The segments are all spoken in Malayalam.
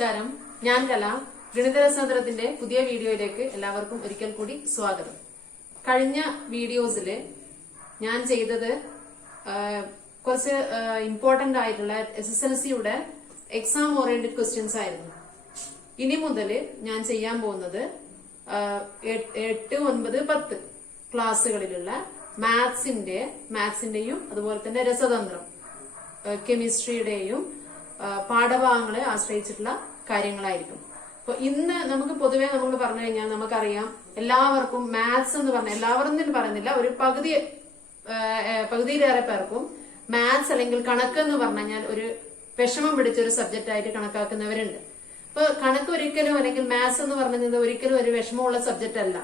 നമസ്കാരം, ഞാൻ കല. ഗണിതരസതന്ത്രത്തിന്റെ പുതിയ വീഡിയോയിലേക്ക് എല്ലാവർക്കും ഒരിക്കൽ കൂടി സ്വാഗതം. കഴിഞ്ഞ വീഡിയോസില് ഞാൻ ചെയ്തത് കുറച്ച് ഇമ്പോർട്ടന്റ് ആയിട്ടുള്ള SSLCയുടെ എക്സാം ഓറിയന്റഡ് ക്വസ്റ്റ്യൻസ് ആയിരുന്നു. ഇനി മുതൽ ഞാൻ ചെയ്യാൻ പോകുന്നത് 8, 9, 10 ക്ലാസ്സുകളിലുള്ള മാത്സിന്റെയും അതുപോലെ തന്നെ രസതന്ത്രം, കെമിസ്ട്രിയുടെയും പാഠഭാഗങ്ങളെ ആശ്രയിച്ചിട്ടുള്ള കാര്യങ്ങളായിരിക്കും. അപ്പൊ ഇന്ന് നമുക്ക് പൊതുവെ നമ്മൾ പറഞ്ഞു കഴിഞ്ഞാൽ നമുക്കറിയാം, എല്ലാവർക്കും മാത്സ് എന്ന് പറഞ്ഞാൽ, എല്ലാവരും പറയുന്നില്ല, ഒരു പകുതിയിലേറെ പേർക്കും മാത്സ് അല്ലെങ്കിൽ കണക്ക് എന്ന് പറഞ്ഞു കഴിഞ്ഞാൽ ഒരു വിഷമം പിടിച്ചൊരു സബ്ജക്റ്റ് ആയിട്ട് കണക്കാക്കുന്നവരുണ്ട്. അപ്പൊ കണക്ക് ഒരിക്കലും, അല്ലെങ്കിൽ മാത്സ് എന്ന് പറഞ്ഞത് ഒരിക്കലും ഒരു വിഷമമുള്ള സബ്ജക്റ്റ് അല്ല.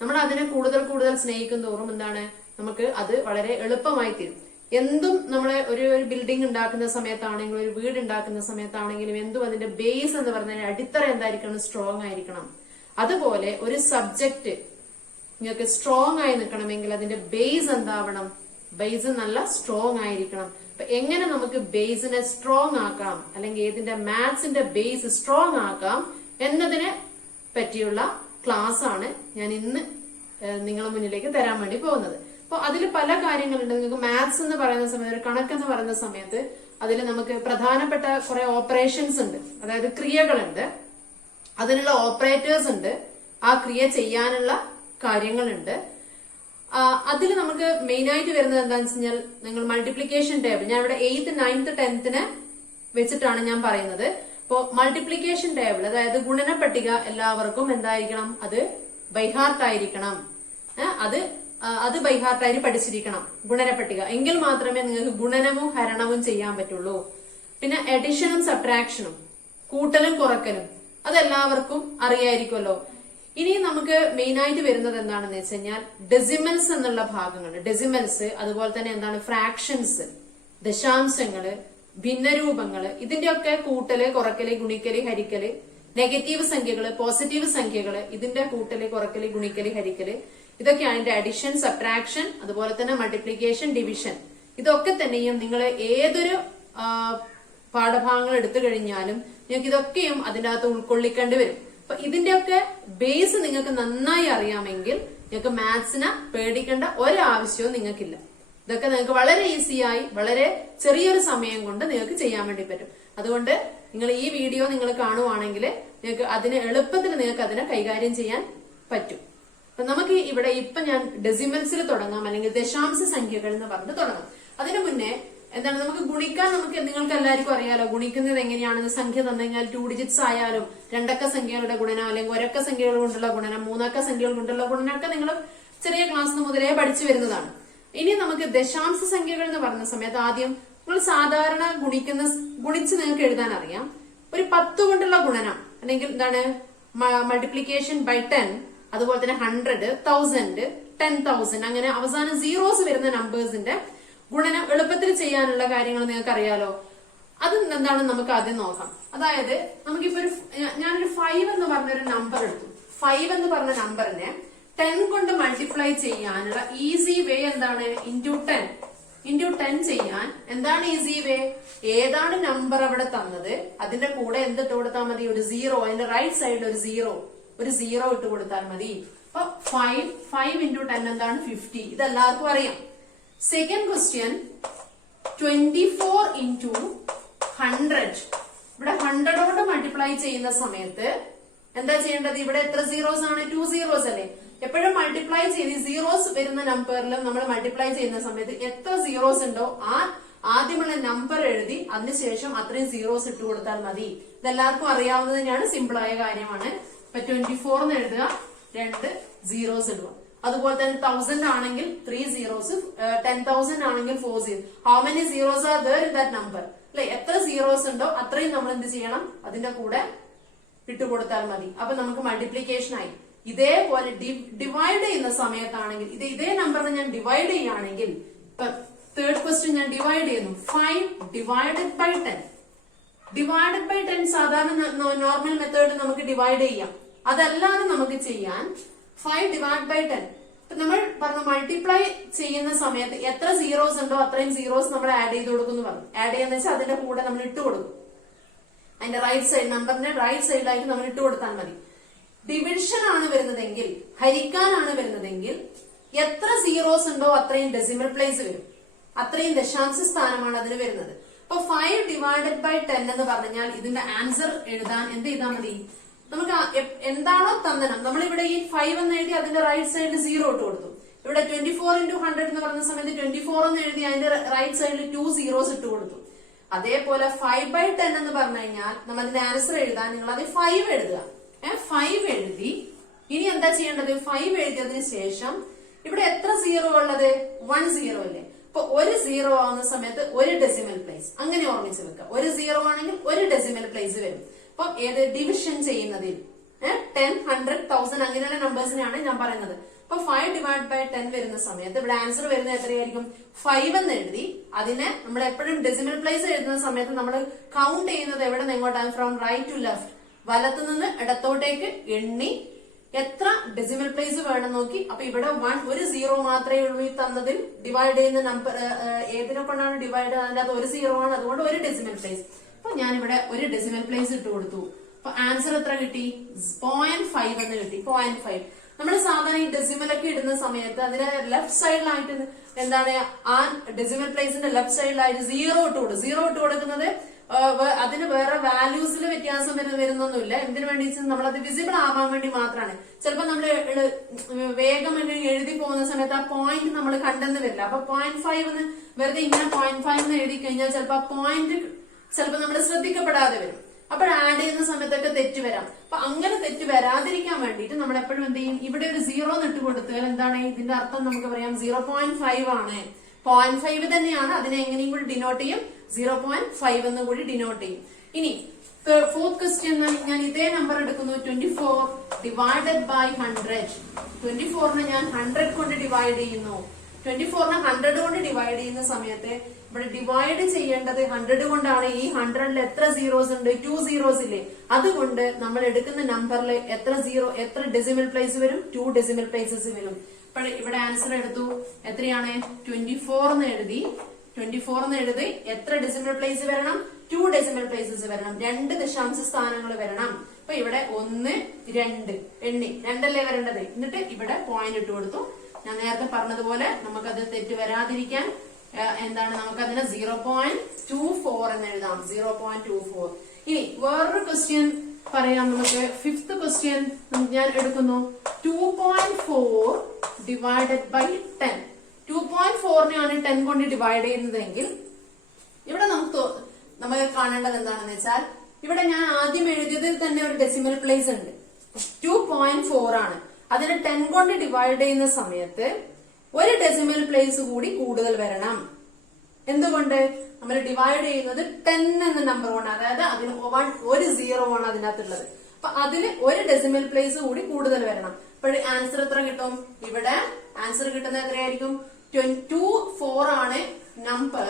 നമ്മൾ അതിനെ കൂടുതൽ സ്നേഹിക്കും തോറും എന്താണ്, നമുക്ക് അത് വളരെ എളുപ്പമായി തീരും. എന്തും നമ്മളെ ഒരു ബിൽഡിംഗ് ഉണ്ടാക്കുന്ന സമയത്താണെങ്കിലും, ഒരു വീട് ഉണ്ടാക്കുന്ന സമയത്താണെങ്കിലും, എന്തും അതിന്റെ ബേസ് എന്ന് പറഞ്ഞാൽ അടിത്തറ എന്തായിരിക്കണം, സ്ട്രോങ് ആയിരിക്കണം. അതുപോലെ ഒരു സബ്ജക്ട് നിങ്ങൾക്ക് സ്ട്രോങ് ആയി നിൽക്കണമെങ്കിൽ അതിന്റെ ബേസ് എന്താവണം, ബേസ് നല്ല സ്ട്രോങ് ആയിരിക്കണം. അപ്പൊ എങ്ങനെ നമുക്ക് ബേസിനെ സ്ട്രോങ് ആക്കാം, അല്ലെങ്കിൽ ഏതിന്റെ മാത്സിന്റെ ബേസ് സ്ട്രോങ് ആക്കാം എന്നതിനെ പറ്റിയുള്ള ക്ലാസ് ആണ് ഞാൻ ഇന്ന് നിങ്ങളുടെ മുന്നിലേക്ക് തരാൻ വേണ്ടി പോകുന്നത്. അപ്പൊ അതിൽ പല കാര്യങ്ങളുണ്ട്. നിങ്ങൾക്ക് മാത്സ് എന്ന് പറയുന്ന സമയത്ത്, ഒരു കണക്കെന്ന് പറയുന്ന സമയത്ത് അതിൽ നമുക്ക് പ്രധാനപ്പെട്ട കുറെ ഓപ്പറേഷൻസ് ഉണ്ട്, അതായത് ക്രിയകളുണ്ട്, അതിനുള്ള ഓപ്പറേറ്റേഴ്സ് ഉണ്ട്, ആ ക്രിയ ചെയ്യാനുള്ള കാര്യങ്ങളുണ്ട്. അതിൽ നമുക്ക് മെയിൻ ആയിട്ട് വരുന്നത് എന്താണെന്ന് വെച്ച് കഴിഞ്ഞാൽ, നിങ്ങൾ മൾട്ടിപ്ലിക്കേഷൻ ടേബിൾ, ഞാൻ ഇവിടെ 8th, 9th, 10th വെച്ചിട്ടാണ് ഞാൻ പറയുന്നത്. അപ്പോ മൾട്ടിപ്ലിക്കേഷൻ ടേബിൾ, അതായത് ഗുണന പട്ടിക എല്ലാവർക്കും എന്തായിരിക്കണം, അത് ബൈഹാർട്ട് ആയിരിക്കണം. അത് ബൈഹാർട്ടായി പഠിച്ചിരിക്കണം, ഗുണന പട്ടിക. എങ്കിൽ മാത്രമേ നിങ്ങൾക്ക് ഗുണനവും ഹരണവും ചെയ്യാൻ പറ്റുള്ളൂ. പിന്നെ എഡിഷനും സബ്ട്രാക്ഷനും, കൂട്ടലും കുറക്കലും, അതെല്ലാവർക്കും അറിയായിരിക്കുമല്ലോ. ഇനി നമുക്ക് മെയിൻ ആയിട്ട് വരുന്നത് എന്താണെന്ന് വെച്ച് കഴിഞ്ഞാൽ ഡെസിമൽസ് എന്നുള്ള ഭാഗങ്ങളുണ്ട്. ഡെസിമൽസ്, അതുപോലെ തന്നെ എന്താണ് ഫ്രാക്ഷൻസ്, ദശാംശങ്ങള്, ഭിന്നരൂപങ്ങള്, ഇതിന്റെയൊക്കെ കൂട്ടല്, കുറക്കല്, ഗുണിക്കല്, ഹരിക്കല്, നെഗറ്റീവ് സംഖ്യകള്, പോസിറ്റീവ് സംഖ്യകള്, ഇതിന്റെ കൂട്ടല്, കുറക്കല്, ഗുണിക്കല്, ഹരിക്കല്, ഇതൊക്കെയാണ് അതിന്റെ അഡിഷൻ, സബ്ട്രാക്ഷൻ, അതുപോലെ തന്നെ മൾട്ടിപ്ലിക്കേഷൻ, ഡിവിഷൻ. ഇതൊക്കെ തന്നെയും നിങ്ങൾ ഏതൊരു പാഠഭാഗങ്ങൾ എടുത്തു കഴിഞ്ഞാലും നിങ്ങൾക്ക് ഇതൊക്കെയും അതിന്റെ അകത്ത് ഉൾക്കൊള്ളിക്കേണ്ടി വരും. അപ്പൊ ഇതിന്റെയൊക്കെ ബേസ് നിങ്ങൾക്ക് നന്നായി അറിയാമെങ്കിൽ നിങ്ങൾക്ക് മാത്സിനെ പേടിക്കേണ്ട ഒരാവശ്യവും നിങ്ങൾക്കില്ല. ഇതൊക്കെ നിങ്ങൾക്ക് വളരെ ഈസിയായി, വളരെ ചെറിയൊരു സമയം കൊണ്ട് നിങ്ങൾക്ക് ചെയ്യാൻ വേണ്ടി പറ്റും. അതുകൊണ്ട് നിങ്ങൾ ഈ വീഡിയോ നിങ്ങൾ കാണുവാണെങ്കിൽ നിങ്ങൾക്ക് അതിന് എളുപ്പത്തിൽ നിങ്ങൾക്ക് അതിനെ കൈകാര്യം ചെയ്യാൻ പറ്റും. അപ്പൊ നമുക്ക് ഇവിടെ ഇപ്പൊ ഞാൻ ഡെസിമൽസിൽ തുടങ്ങാം, അല്ലെങ്കിൽ ദശാംശ സംഖ്യകൾ എന്ന് പറഞ്ഞ് തുടങ്ങാം. അതിനു മുന്നേ എന്താണ്, നമുക്ക് ഗുണിക്കാൻ, നിങ്ങൾക്ക് എല്ലാവർക്കും അറിയാലോ ഗുണിക്കുന്നത് എങ്ങനെയാണെന്ന്. സംഖ്യ തന്നു കഴിഞ്ഞാൽ 2 ഡിജിറ്റ്സ് ആയാലും, 2 അക്ക സംഖ്യകളുടെ ഗുണനം, അല്ലെങ്കിൽ 1 അക്ക സംഖ്യകൾ കൊണ്ടുള്ള ഗുണനം, 3 അക്ക സംഖ്യകൾ കൊണ്ടുള്ള ഗുണനമൊക്കെ നിങ്ങൾ ചെറിയ ക്ലാസ് മുതലേ പഠിച്ചു വരുന്നതാണ്. ഇനി നമുക്ക് ദശാംശ സംഖ്യകൾ എന്ന് പറഞ്ഞ സമയത്ത് ആദ്യം നിങ്ങൾ സാധാരണ ഗുണിച്ച് നിങ്ങൾക്ക് എഴുതാൻ അറിയാം. ഒരു 10 കൊണ്ടുള്ള ഗുണനം, അല്ലെങ്കിൽ എന്താണ് മൾട്ടിപ്ലിക്കേഷൻ ബൈ 10, അതുപോലെ തന്നെ 100, 1000, 10,000, അങ്ങനെ അവസാനം സീറോസ് വരുന്ന നമ്പേഴ്സിന്റെ ഗുണനം എളുപ്പത്തിൽ ചെയ്യാനുള്ള കാര്യങ്ങൾ നിങ്ങൾക്ക് അറിയാലോ. അത് എന്താണെന്ന് നമുക്ക് ആദ്യം നോക്കാം. അതായത് നമുക്കിപ്പോ ഞാനൊരു 5 എന്ന് പറഞ്ഞൊരു നമ്പർ എടുത്തു. 5 എന്ന് പറഞ്ഞ നമ്പറിനെ 10 കൊണ്ട് മൾട്ടിപ്ലൈ ചെയ്യാനുള്ള ഈസി വേ എന്താണ്, ഇൻറ്റു 10 ചെയ്യാൻ എന്താണ് ഈസി വേ? ഏതാണ് നമ്പർ അവിടെ തന്നത് അതിന്റെ കൂടെ എന്തിട്ട് കൊടുത്താൽ മതി, ഒരു സീറോ, അതിന്റെ റൈറ്റ് സൈഡിൽ ഒരു സീറോ ഇട്ട് കൊടുത്താൽ മതി. അപ്പൊ 5 ഇൻറ്റു 10 എന്താണ്, 50. ഇതെല്ലാവർക്കും അറിയാം. Second question, 24 into 100. ഇവിടെ 100 കൊണ്ട് മൾട്ടിപ്ലൈ ചെയ്യുന്ന സമയത്ത് എന്താ ചെയ്യേണ്ടത്? ഇവിടെ എത്ര സീറോസ് ആണ്? 2 സീറോസ് അല്ലേ? എപ്പോഴും മൾട്ടിപ്ലൈ ചെയ്ത് സീറോസ് വരുന്ന നമ്പറിലും നമ്മൾ മൾട്ടിപ്ലൈ ചെയ്യുന്ന സമയത്ത് എത്ര സീറോസ് ഉണ്ടോ ആ ആദ്യമുള്ള നമ്പർ എഴുതി അതിനുശേഷം അത്രയും സീറോസ് ഇട്ട് കൊടുത്താൽ മതി. ഇതെല്ലാവർക്കും അറിയാവുന്നത് തന്നെയാണ്, സിമ്പിൾ ആയ കാര്യമാണ്. 24 എന്ന് എഴുതുക, 2 സീറോസ് ഇടുക. അതുപോലെ തന്നെ 1000 ആണെങ്കിൽ 3 സീറോസ്, 10,000 ആണെങ്കിൽ 4 zero. How many zeros are there in that number? അല്ലെ, എത്ര സീറോസ് ഉണ്ടോ അത്രയും നമ്മൾ എന്ത് ചെയ്യണം, അതിന്റെ കൂടെ ഇട്ടുകൊടുത്താൽ മതി. അപ്പൊ നമുക്ക് മൾട്ടിപ്ലിക്കേഷൻ ആയി. ഇതേപോലെ ഡിവൈഡ് ചെയ്യുന്ന സമയത്താണെങ്കിൽ ഇതേ നമ്പറിനെ ഞാൻ ഡിവൈഡ് ചെയ്യുകയാണെങ്കിൽ, തേർഡ് ക്വസ്റ്റ്യൻ ഞാൻ ഡിവൈഡ് ചെയ്യുന്നു, 5 ഡിവൈഡഡ് ബൈ 10. ഡിവൈഡഡ് ബൈ 10 സാധാരണ നോർമൽ മെത്തേഡ് നമുക്ക് ഡിവൈഡ് ചെയ്യാം. അതല്ലാതെ നമുക്ക് ചെയ്യാൻ 5 ഡിവൈഡ് ബൈ 10. നമ്മൾ പറഞ്ഞു മൾട്ടിപ്ലൈ ചെയ്യുന്ന സമയത്ത് എത്ര സീറോസ് ഉണ്ടോ അത്രയും സീറോസ് നമ്മൾ ആഡ് ചെയ്ത് കൊടുക്കും എന്ന് പറഞ്ഞു. ആഡ് ചെയ്യാന്ന് വെച്ചാൽ അതിന്റെ കൂടെ നമ്മൾ ഇട്ട് കൊടുക്കും. അതിന്റെ റൈറ്റ് സൈഡ്, നമ്പറിന്റെ റൈറ്റ് സൈഡിലായിട്ട് നമ്മൾ ഇട്ട് കൊടുത്താൽ മതി. ഡിവിഷൻ ആണ് വരുന്നതെങ്കിൽ, ഹരിക്കാനാണ് വരുന്നതെങ്കിൽ എത്ര സീറോസ് ഉണ്ടോ അത്രയും ഡെസിമൽ പ്ലേസ് വരും, അത്രയും ദശാംശ സ്ഥാനമാണ് അതിന് വരുന്നത്. അപ്പൊ 5 ഡിവൈഡഡ് ബൈ 10 എന്ന് പറഞ്ഞാൽ ഇതിന്റെ ആൻസർ എഴുതാൻ എന്ത് ചെയ്താൽ മതി, നമുക്ക് എന്താണോ തന്നണം, നമ്മളിവിടെ ഈ 5 എന്ന് എഴുതി അതിന്റെ റൈറ്റ് സൈഡിൽ 0 ഇട്ട് കൊടുത്തു. ഇവിടെ 24 into 100 എന്ന് പറഞ്ഞ സമയത്ത് 24 എന്ന് എഴുതി അതിന്റെ റൈറ്റ് സൈഡിൽ 2 zeros ഇട്ട് കൊടുത്തു. അതേപോലെ 5/10 എന്ന് പറഞ്ഞു കഴിഞ്ഞാൽ നമ്മൾ അതിന്റെ ആൻസർ എഴുതാൻ നിങ്ങൾ അത് 5 എഴുതുക. 5 എഴുതി ഇനി എന്താ ചെയ്യേണ്ടത്, 5 എഴുതിയതിനു ശേഷം ഇവിടെ എത്ര സീറോ ഉള്ളത്, 1 0 അല്ലേ. അപ്പൊ ഒരു 0 ആവുന്ന സമയത്ത് ഒരു ഡെസിമൽ പ്ലേസ്, അങ്ങനെ ഓർമ്മിച്ച് വെക്കുക. ഒരു 0 ആണെങ്കിൽ ഒരു ഡെസിമൽ പ്ലേസ് വരും. അപ്പൊ ഏത് ഡിവിഷൻ ചെയ്യുന്നതിൽ 10, 100, 1000 അങ്ങനെയുള്ള നമ്പേഴ്സിനെയാണ് ഞാൻ പറയുന്നത്. അപ്പൊ 5 ഡിവൈഡ് ബൈ 10 വരുന്ന സമയത്ത് ഇവിടെ ആൻസർ വരുന്നത് എത്രയായിരിക്കും, 5 എന്ന് എഴുതി അതിനെ നമ്മൾ എപ്പോഴും ഡെസിമൽ പ്ലേസ് എഴുതുന്ന സമയത്ത് നമ്മൾ കൗണ്ട് ചെയ്യുന്നത് എവിടെ നിന്ന് എങ്ങോട്ടാണ്, ഫ്രോം റൈറ്റ് ടു ലെഫ്റ്റ്, വലത്തു നിന്ന് ഇടത്തോട്ടേക്ക് എണ്ണി എത്ര ഡെസിമൽ പ്ലേസ് വേണം നോക്കി. അപ്പൊ ഇവിടെ ഒരു 0 മാത്രമേ ഉള്ളൂ ഈ തന്നതിൽ. ഡിവൈഡ് ചെയ്യുന്ന നമ്പർ ഏതിനെ കൊണ്ടാണ് ഡിവൈഡ്, അതിന്റെ അത് ഒരു 0 ആണ്, അതുകൊണ്ട് ഒരു ഡെസിമൽ പ്ലേസ്. അപ്പൊ ഞാൻ ഇവിടെ ഒരു ഡെസിമൽ പ്ലേസ് ഇട്ട് കൊടുത്തു. അപ്പൊ ആൻസർ എത്ര കിട്ടി, 0.5 എന്ന് കിട്ടി. 0.5 നമ്മൾ സാധാരണ ഈ ഡെസിമൽ ഒക്കെ ഇടുന്ന സമയത്ത് അതിന് ലെഫ്റ്റ് സൈഡിലായിട്ട് എന്താണ്, ആ ഡെസിമൽ പ്ലേസിന്റെ ലെഫ്റ്റ് സൈഡിലായിട്ട് 0 ഇട്ട് കൊടുക്കും. 0 ഇട്ട് കൊടുക്കുന്നത് അതിന് വേറെ വാല്യൂസിൽ വ്യത്യാസം വരുന്നൊന്നുമില്ല. എന്തിനു വേണ്ടി, നമ്മളത് വിസിബിൾ ആവാൻ വേണ്ടി മാത്രമാണ്. ചിലപ്പോൾ നമ്മൾ വേഗം എഴുതി പോകുന്ന സമയത്ത് ആ പോയിന്റ് നമ്മൾ കണ്ടെന്ന് വരില്ല. അപ്പൊ 0.5 എന്ന് വെറുതെ ഇങ്ങനെ 0.5 എന്ന് എഴുതി കഴിഞ്ഞാൽ ചിലപ്പോൾ ആ പോയിന്റ് ചിലപ്പോൾ നമ്മൾ ശ്രദ്ധിക്കപ്പെടാതെ വരും. അപ്പോൾ ആഡ് ചെയ്യുന്ന സമയത്തൊക്കെ തെറ്റ് വരാം. അപ്പൊ അങ്ങനെ തെറ്റ് വരാതിരിക്കാൻ വേണ്ടിയിട്ട് നമ്മൾ എപ്പോഴും എന്ത് ചെയ്യും, ഇവിടെ ഒരു 0 ഇട്ട് കൊടുത്താൽ എന്താണ് ഇതിന്റെ അർത്ഥം നമുക്ക് പറയാം, 0.5 ആണ്. 0.5 തന്നെയാണ്, അതിനെ എങ്ങനെയും കൂടി ഡിനോട്ട് ചെയ്യും, 0.5 എന്ന് കൂടി ഡിനോട്ട് ചെയ്യും. ഇനി ഫോർത്ത് ക്വസ്റ്റ്യൻ ഞാൻ ഇതേ നമ്പർ എടുക്കുന്നു, 24 ഡിവൈഡഡ് ബൈ 100. 24നെ ഞാൻ 100 കൊണ്ട് ഡിവൈഡ് ചെയ്യുന്നു. 24നെ 100 കൊണ്ട് ഡിവൈഡ് ചെയ്യുന്ന സമയത്ത് ഇവിടെ ഡിവൈഡ് ചെയ്യേണ്ടത് 100 കൊണ്ടാണ്. ഈ 100ൽ എത്ര സീറോസ് ഉണ്ട്, 2 zeros ഇല്ലേ. അതുകൊണ്ട് നമ്മൾ എടുക്കുന്ന നമ്പറിൽ എത്ര ഡെസിമൽ പ്ലേസ് വരും, 2 ഡെസിമൽ പ്ലേസസ് വരും. അപ്പോൾ ഇവിടെ ആൻസർ എടുത്തു, എത്രയാണ്, 24 എന്ന് എഴുതി. 24 എന്ന് എഴുതി എത്ര ഡെസിമൽ പ്ലേസ് വരണം, 2 ഡെസിമൽ പ്ലേസസ് വരണം, 2 ദശാംശ സ്ഥാനങ്ങൾ വരണം. അപ്പൊ ഇവിടെ 1, 2 എണ്ണി 2 അല്ലേ വരേണ്ടത്. എന്നിട്ട് ഇവിടെ പോയിന്റ് ഇട്ട് കൊടുത്തു. ഞാൻ നേരത്തെ പറഞ്ഞതുപോലെ നമുക്കത് തെറ്റ് വരാതിരിക്കാൻ എന്താണ്, നമുക്കതിനെ 0.24 എന്ന് എഴുതാം. 0.24. ഇനി വേറൊരു ക്വസ്റ്റ്യൻ പറയാം നമുക്ക്. 5th ക്വസ്റ്റ്യൻ ഞാൻ എടുക്കുന്നു, 2.4 ഡിവൈഡഡ് ബൈ 10. 2.4നെയാണ് 10 കൊണ്ട് ഡിവൈഡ് ചെയ്യുന്നതെങ്കിൽ ഇവിടെ നമ്മൾ കാണേണ്ടത് എന്താണെന്ന് വെച്ചാൽ, ഇവിടെ ഞാൻ ആദ്യം എഴുതിയതിൽ തന്നെ ഒരു ഡെസിമൽ പ്ലേസ് ഉണ്ട്, 2.4 ആണ്. അതിനെ 10 കൊണ്ട് ഡിവൈഡ് ചെയ്യുന്ന സമയത്ത് ഒരു ഡെസിമൽ പ്ലേസ് കൂടി കൂടുതൽ വരണം. എന്തുകൊണ്ട്, നമ്മൾ ഡിവൈഡ് ചെയ്യുന്നത് 10 എന്ന നമ്പർ കൊണ്ട്, അതായത് അതിന് ഒരു 0 ആണ് അതിനകത്തുള്ളത്. അപ്പൊ അതിന് ഒരു ഡെസിമൽ പ്ലേസ് കൂടി കൂടുതൽ വരണം. അപ്പോൾ ആൻസർ എത്ര കിട്ടും, ഇവിടെ ആൻസർ കിട്ടുന്നത് എത്രയായിരിക്കും, 24 ആണ് നമ്പർ.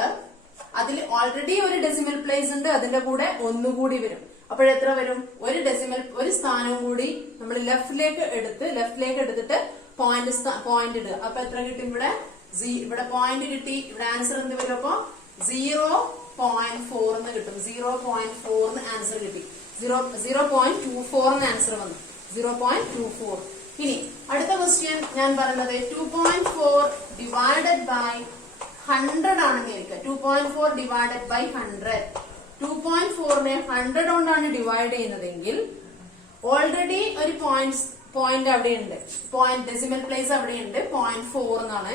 അതിൽ ഓൾറെഡി ഒരു ഡെസിമൽ പ്ലേസ് ഉണ്ട്, അതിന്റെ കൂടെ ഒന്നുകൂടി വരും. അപ്പോഴെത്ര വരും, ഒരു സ്ഥാനവും കൂടി നമ്മൾ ലെഫ്റ്റിലേക്ക് എടുത്തിട്ട് പോയിന്റ് ഇടുക. അപ്പൊ എത്ര കിട്ടും, ഇവിടെ പോയിന്റ് കിട്ടി. ഇവിടെ ആൻസർ എന്ത് വരും, അപ്പൊ 0.4 എന്ന് കിട്ടും. 0.4 എന്ന് ആൻസർ കിട്ടി. 0.24 എന്ന് ആൻസർ വന്നു. 0.24. ഇനി അടുത്ത ക്വസ്റ്റ്യൻ ഞാൻ പറയുന്നത് 2.4 ഡിവൈഡഡ് ബൈ 100 ആണെന്ന് വിചാരിക്കുക. 2.4 ഡിവൈഡഡ് ബൈ 100. 2.4നെ 100 കൊണ്ടാണ് ഡിവൈഡ് ചെയ്യുന്നതെങ്കിൽ ഓൾറെഡി ഒരു പോയിന്റ് അവിടെയുണ്ട്, ഡെസിമൽ പ്ലേസ് അവിടെയുണ്ട്, 0.4 എന്നാണ്.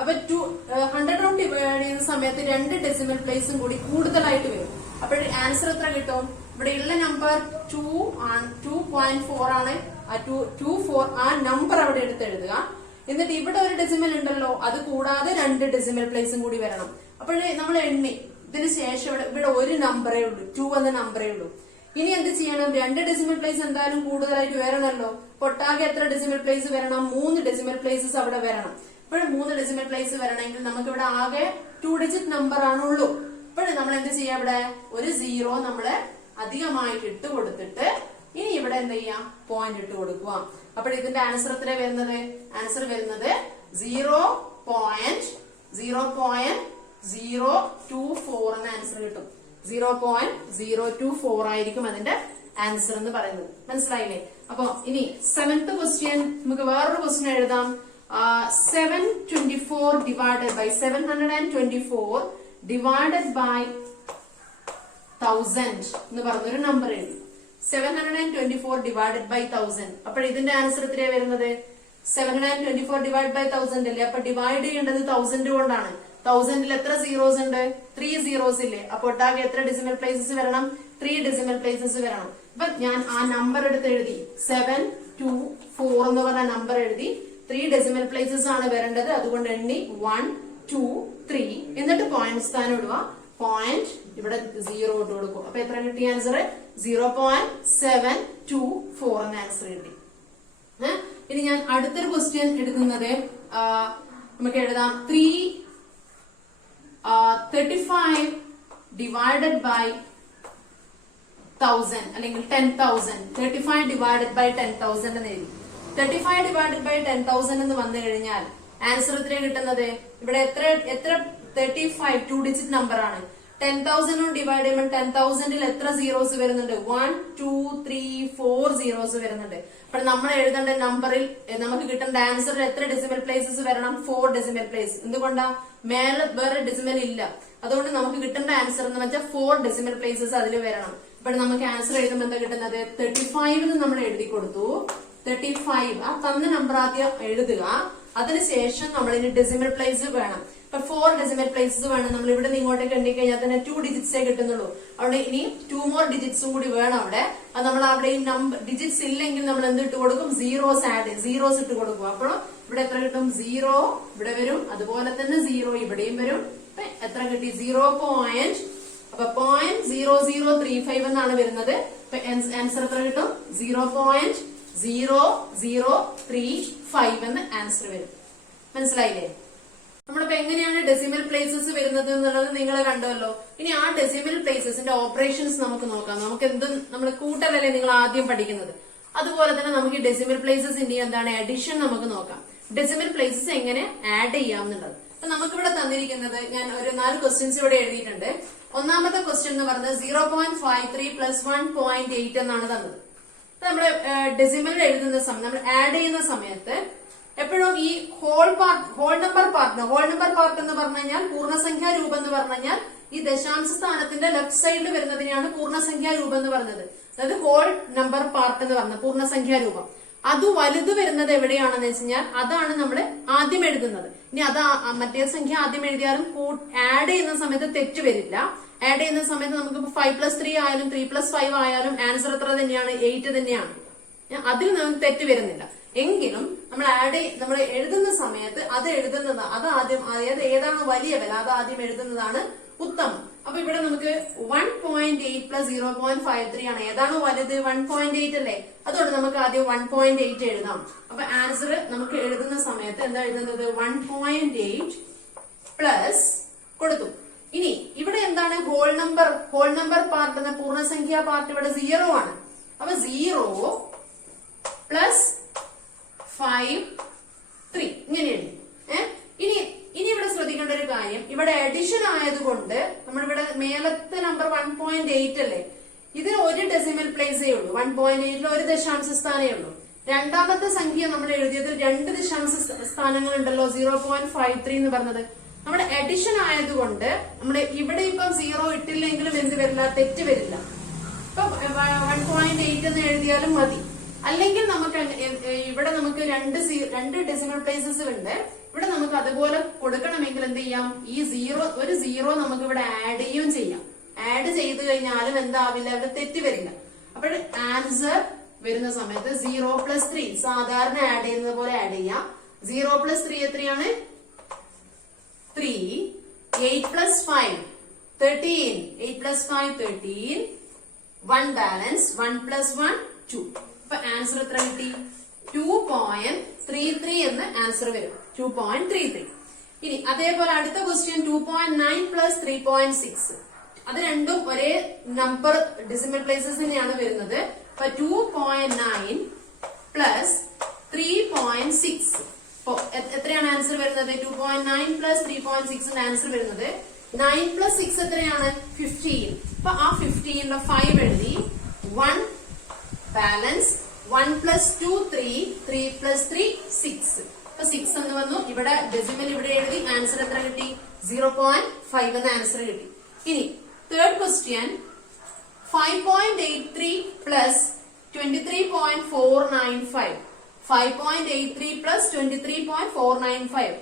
അപ്പൊ 100 കൊണ്ട് ഡിവൈഡ് ചെയ്യുന്ന സമയത്ത് 2 ഡെസിമൽ പ്ലേസും കൂടി കൂടുതലായിട്ട് വരും. അപ്പോൾ ആൻസർ എത്ര കിട്ടും, ഇവിടെയുള്ള നമ്പർ 2.4 ആണ്. 24 ആ നമ്പർ അവിടെ എടുത്തെഴുതുക. എന്നിട്ട് ഇവിടെ ഒരു ഡെസിമൽ ഉണ്ടല്ലോ, അത് കൂടാതെ 2 ഡെസിമൽ പ്ലേസും കൂടി വരണം. അപ്പോഴേ നമ്മൾ എണ്ണി ഇതിന് ശേഷം ഇവിടെ ഒരു നമ്പറേ ഉള്ളൂ, 2 എന്ന നമ്പറേ ഉള്ളൂ. ഇനി എന്ത് ചെയ്യണം, 2 ഡെസിമൽ പ്ലേസ് എന്തായാലും കൂടുതലായിട്ട് വരണമല്ലോ. പൊട്ടാകെ എത്ര ഡെസിമൽ പ്ലേസ് വരണം, 3 ഡെസിമൽ പ്ലേസസ് അവിടെ വരണം. അപ്പോൾ 3 ഡെസിമൽ പ്ലേസ് വരണമെങ്കിൽ നമുക്ക് ഇവിടെ ആകെ 2 ഡിജിറ്റ് നമ്പർ ആണുള്ളൂ. അപ്പോൾ നമ്മൾ എന്ത് ചെയ്യാം, ഇവിടെ ഒരു 0 നമ്മള് അധികമായിട്ട് ഇട്ട് കൊടുത്തിട്ട് ഇനി ഇവിടെ എന്ത് ചെയ്യാം, പോയിന്റ് ഇട്ട് കൊടുക്കുക. അപ്പോൾ ഇതിന്റെ ആൻസർ എത്ര വരുന്നത്, ആൻസർ വരുന്നത് 0.024 എന്ന ആൻസർ കിട്ടും. 0.024 ആയിരിക്കും അതിന്റെ ആൻസർ എന്ന് പറയുന്നത്. മനസ്സിലായില്ലേ? അപ്പൊ ഇനി 7th ക്വസ്റ്റ്യൻ നമുക്ക് വേറൊരു ക്വസ്റ്റ്യൻ എഴുതാം. 724 divided by 724 divided by 1000 എന്ന് പറഞ്ഞൊരു നമ്പർ എഴുതി. 724 divided by 1000. അപ്പോൾ ഇതിന്റെ ആൻസർ എത്രയാണ് വരുന്നത്? 724 divided by 1000 അല്ലേ? അപ്പൊ ഡിവൈഡ് ചെയ്യേണ്ടത് 1000 കൊണ്ടാണ്. 1000ൽ എത്ര സീറോസ് ഉണ്ട്? 3 സീറോസ് ഇല്ലേ? അപ്പൊ ഒട്ടാകെ എത്ര ഡെസിമൽ പ്ലേസസ് വരണം? 3 ഡെസിമൽ പ്ലേസസ് വരണം. അപ്പൊ ഞാൻ ആ നമ്പർ എടുത്ത് എഴുതി. 724 എന്ന് പറഞ്ഞ നമ്പർ എഴുതി. 3 ഡെസിമൽ പ്ലേസസ് ആണ് വരേണ്ടത്. അതുകൊണ്ട് എണ്ണി 1 2 3 എന്നിട്ട് പോയിന്റ് സ്ഥാനം ഇടുക. പോയിന്റ് ഇവിടെ 0 ഇട്ട് കൊടുക്കും. അപ്പൊ എത്ര കിട്ടി ആൻസർ? 0.724 എന്ന ആൻസർ കിട്ടി. ഇനി ഞാൻ അടുത്തൊരു ക്വസ്റ്റ്യൻ എടുക്കുന്നത് നമുക്ക് എഴുതാം. 35 ഡിവൈഡഡ് ബൈ 1000 അല്ലെങ്കിൽ 10,000. 35 ഡിവൈഡഡ് ബൈ 10,000 എന്ന് എഴുതി. 35 ഡിവൈഡഡ് ബൈ 10,000 എന്ന് വന്നു കഴിഞ്ഞാൽ ആൻസർ എത്രയാണ് കിട്ടുന്നത്? ഇവിടെ എത്ര 35 2 ഡിജിറ്റ് നമ്പർ ആണ്. 10,000 ഡിവൈഡ് ചെയ്യുമ്പോൾ 10,000ൽ എത്ര സീറോസ് വരുന്നുണ്ട്? 1 2 3 4 സീറോസ് വരുന്നുണ്ട്. അപ്പോൾ നമ്മൾ എഴുതേണ്ട നമ്പറിൽ നമുക്ക് കിട്ടേണ്ട ആൻസറിൽ എത്ര ഡെസിമൽ പ്ലേസസ് വരണം? 4 ഡെസിമൽ പ്ലേസ്. എന്തുകൊണ്ടാ? മേലെ വേറെ ഡെസിമൽ ഇല്ല. അതുകൊണ്ട് നമുക്ക് കിട്ടേണ്ട ആൻസർ എന്ന് വെച്ചാൽ 4 ഡെസിമൽ പ്ലേസസ് അതിൽ വരണം. അപ്പോൾ നമുക്ക് ആൻസർ എഴുതുമ്പോൾ എന്താ കിട്ടുന്നത്? 35 എന്ന് നമ്മൾ എഴുതി കൊടുത്തു. 35 ആ തന്ന നമ്പർ ആദ്യം എഴുതുക. അതിനുശേഷം നമ്മൾ ഇനി ഡെസിമൽ പ്ലേസ് വേണം. ഇപ്പൊ 4 ഡെസിമൽ പ്ലേസസ് വേണം. നമ്മൾ ഇവിടെ നിന്ന് ഇങ്ങോട്ടേക്ക് എണ്ണി കഴിഞ്ഞാൽ തന്നെ 2 ഡിജിറ്റ്സേ കിട്ടുന്നുള്ളൂ. അവിടെ ഇനി 2 മോർ ഡിജിറ്റ്സും കൂടി വേണം അവിടെ. അത് നമ്മൾ അവിടെ ഈ നമ്പർ ഡിജിറ്റ്സ് ഇല്ലെങ്കിൽ നമ്മൾ എന്ത് ഇട്ട് കൊടുക്കും? സീറോസ് ഇട്ട് കൊടുക്കും. അപ്പോൾ ഇവിടെ എത്ര കിട്ടും? 0 ഇവിടെ വരും. അതുപോലെ തന്നെ 0 ഇവിടെയും വരും. എത്ര കിട്ടി? 0.0035 എന്നാണ് വരുന്നത്. ആൻസർ എത്ര കിട്ടും? 0.0035 എന്ന് ആൻസർ വരും. മനസ്സിലായില്ലേ? നമ്മളിപ്പോ എങ്ങനെയാണ് ഡെസിമൽ പ്ലേസസ് വരുന്നത് എന്നുള്ളത് നിങ്ങൾ കണ്ടല്ലോ. ഇനി ആ ഡെസിമൽ പ്ലേസസിന്റെ ഓപ്പറേഷൻസ് നമുക്ക് നോക്കാം. നമുക്ക് എന്തും നമ്മൾ കൂട്ടലല്ലേ നിങ്ങൾ ആദ്യം പഠിക്കുന്നത്. അതുപോലെ തന്നെ നമുക്ക് ഈ ഡെസിമൽ പ്ലേസസിന്റെ എന്താണ് അഡിഷൻ നമുക്ക് നോക്കാം. ഡെസിമൽ പ്ലേസസ് എങ്ങനെ ആഡ് ചെയ്യാം എന്നുള്ളത്. അപ്പൊ നമുക്കിവിടെ തന്നിരിക്കുന്നത് ഞാൻ ഒരു 4 ക്വസ്റ്റ്യൻസ് ഇവിടെ എഴുതിയിട്ടുണ്ട്. ഒന്നാമത്തെ ക്വസ്റ്റ്യൻ എന്ന് പറയുന്നത് 0.53 + 1.8 എന്നാണ് തന്നത്. നമ്മള് ഡെസിമൽ എഴുതുന്ന സമയം നമ്മൾ ആഡ് ചെയ്യുന്ന സമയത്ത് എപ്പോഴും ഈ ഹോൾ നമ്പർ പാർട്ട് എന്ന് പറഞ്ഞു കഴിഞ്ഞാൽ പൂർണ്ണസംഖ്യാ രൂപം എന്ന് പറഞ്ഞു കഴിഞ്ഞാൽ ഈ ദശാംശ സ്ഥാനത്തിന്റെ ലെഫ്റ്റ് സൈഡിൽ വരുന്നതിനെയാണ് പൂർണ്ണസംഖ്യാ രൂപം എന്ന് പറയുന്നത്. അതായത് ഹോൾ നമ്പർ പാർട്ട് എന്ന് പറഞ്ഞത് പൂർണ്ണസംഖ്യാ രൂപം. അത് വലുത് വരുന്നത് എവിടെയാണെന്ന് വെച്ച് കഴിഞ്ഞാൽ അതാണ് നമ്മൾ ആദ്യം എഴുതുന്നത്. ഇനി അത് മറ്റേ സംഖ്യ ആദ്യം എഴുതിയാലും ആഡ് ചെയ്യുന്ന സമയത്ത് തെറ്റ് വരില്ല. ആഡ് ചെയ്യുന്ന സമയത്ത് നമുക്ക് 5 + 3 ആയാലും 3 + 5 ആയാലും ആൻസർ എത്ര തന്നെയാണ്? 8 തന്നെയാണ്. അതിൽ നമുക്ക് തെറ്റ് വരുന്നില്ല. എങ്കിലും നമ്മൾ എഴുതുന്ന സമയത്ത് അത് ആദ്യം അതായത് ഏതാണ് വലിയ വില അത് ആദ്യം എഴുതുന്നതാണ് ഉത്തമം. അപ്പൊ ഇവിടെ നമുക്ക് 1.8 + 0.53 ആണ്. ഏതാണ് വലുത്? 1.8 അല്ലേ? അതുകൊണ്ട് നമുക്ക് ആദ്യം 1.8 എഴുതാം. അപ്പൊ ആൻസർ നമുക്ക് എഴുതുന്ന സമയത്ത് എന്താ എഴുതുന്നത്? 1.8 പ്ലസ് കൊടുത്തു. ഇനി ഇവിടെ എന്താണ് ഹോൾ നമ്പർ പാർട്ട് എന്ന പൂർണ്ണസംഖ്യാ പാർട്ട് ഇവിടെ 0 ആണ്. അപ്പൊ 0 + 5 3 ഇങ്ങനെ എഴുതി. ഇനി ഇവിടെ ശ്രദ്ധിക്കേണ്ട ഒരു കാര്യം, ഇവിടെ അഡിഷൻ ആയതുകൊണ്ട് നമ്മളിവിടെ മേലത്തെ നമ്പർ 1.8 അല്ലേ? ഇത് ഒരു ഡെസിമൽ പ്ലേസേ ഉള്ളൂ. 1.8ൽ ഒരു ദശാംശ സ്ഥാനേ ഉള്ളൂ. രണ്ടാമത്തെ സംഖ്യ നമ്മൾ എഴുതിയതിൽ 2 ദശാംശ സ്ഥാനങ്ങൾ ഉണ്ടല്ലോ. 0.53 എന്ന് പറഞ്ഞത് നമ്മുടെ അഡിഷൻ ആയതുകൊണ്ട് നമ്മുടെ ഇവിടെ ഇപ്പം 0 ഇട്ടില്ലെങ്കിലും എന്ത് വരില്ല? തെറ്റ് വരില്ല. ഇപ്പൊ 1.8 എന്ന് എഴുതിയാലും മതി. അല്ലെങ്കിൽ നമുക്ക് ഇവിടെ നമുക്ക് 2 ഡെസിമൽ പ്ലേസസ് ഉണ്ട്. ഇവിടെ നമുക്ക് അതുപോലെ കൊടുക്കണമെങ്കിൽ എന്ത് ചെയ്യാം? ഈ ഒരു 0 നമുക്ക് ഇവിടെ ആഡ് ചെയ്യുകയും ചെയ്യാം. ആഡ് ചെയ്ത് കഴിഞ്ഞാലും എന്താവില്ല? ഇവിടെ തെറ്റ് വരില്ല. അപ്പോൾ ആൻസർ വരുന്ന സമയത്ത് 0 + 3 സാധാരണ ആഡ് ചെയ്യുന്നത് പോലെ ആഡ് ചെയ്യാം. 0 + 3 എത്രയാണ്? 3. 8 + 5 13. 8 + 5 13. 1 ബാലൻസ് 1 + 1 2. അപ്പൊ ആൻസർ എത്ര കിട്ടി? 2.33 എന്ന് ആൻസർ വരും. 2.33. ഇനി അതേപോലെ അടുത്ത ക്വസ്റ്റ്യൻ 2.9 + 3.6. അത് രണ്ടും ഒരേ നമ്പർ ഡെസിമൽ പ്ലേസസ് തന്നെയാണ് വരുന്നത്. അപ്പൊ 2.9 + 3.6. എത്രയാണ് ആൻസർ വരുന്നത്? 2.9 + 3.6 ആൻസർ വരുന്നത് 9 + 6 എത്രയാണ്? 15. അപ്പൊ ആ 15 5 എഴുതി. 1 ബാലൻസ് 1 പ്ലസ് 2 3 3 പ്ലസ് 3 6. അപ്പൊ 6 എന്ന് വന്നു. ഇവിടെ ഡെസിമൽ ഇവിടെ എഴുതി. ആൻസർ എത്ര കിട്ടി? 0.5 എന്ന ആൻസർ കിട്ടി. ഇനി തേർഡ് ക്വസ്റ്റ്യൻ 5.83 പ്ലസ് 23.495. 5.83 പ്ലസ് 23.495.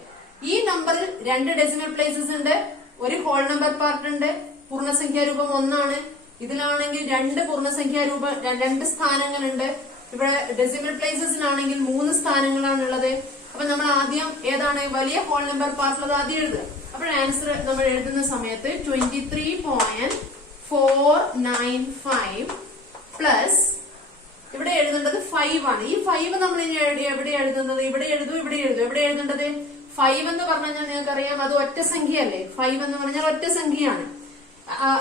ഈ നമ്പറിൽ രണ്ട് ഡെസിമൽ പ്ലേസസ് ഉണ്ട്, ഒരു ഹോൾ നമ്പർ പാർട്ട് ഉണ്ട്. പൂർണ്ണസംഖ്യാരൂപം 1 ആണ്. ഇതിലാണെങ്കിൽ രണ്ട് പൂർണ്ണസംഖ്യാരൂപം 2 സ്ഥാനങ്ങളുണ്ട്. ഇവിടെ ഡെസിമൽ പ്ലേസസിലാണെങ്കിൽ 3 സ്ഥാനങ്ങളാണുള്ളത്. അപ്പൊ നമ്മൾ ആദ്യം ഏതാണ് വലിയ ഹോൾ നമ്പർ പാർട്ടിൽ ആദ്യം എഴുതുക. അപ്പോൾ ആൻസർ നമ്മൾ എഴുതുന്ന സമയത്ത് 23.495 പ്ലസ് ഇവിടെ എഴുതേണ്ടത് 5 ആണ്. ഈ 5 നമ്മൾ ഇനി എവിടെ എഴുതുന്നത്? ഇവിടെ എഴുതും, ഇവിടെ എഴുതും. എവിടെ എഴുതേണ്ടത്? 5 എന്ന് പറഞ്ഞാൽ നിങ്ങൾക്കറിയാം അത് ഒറ്റ സംഖ്യയല്ലേ. 5 എന്ന് പറഞ്ഞാൽ ഒറ്റ സംഖ്യയാണ്.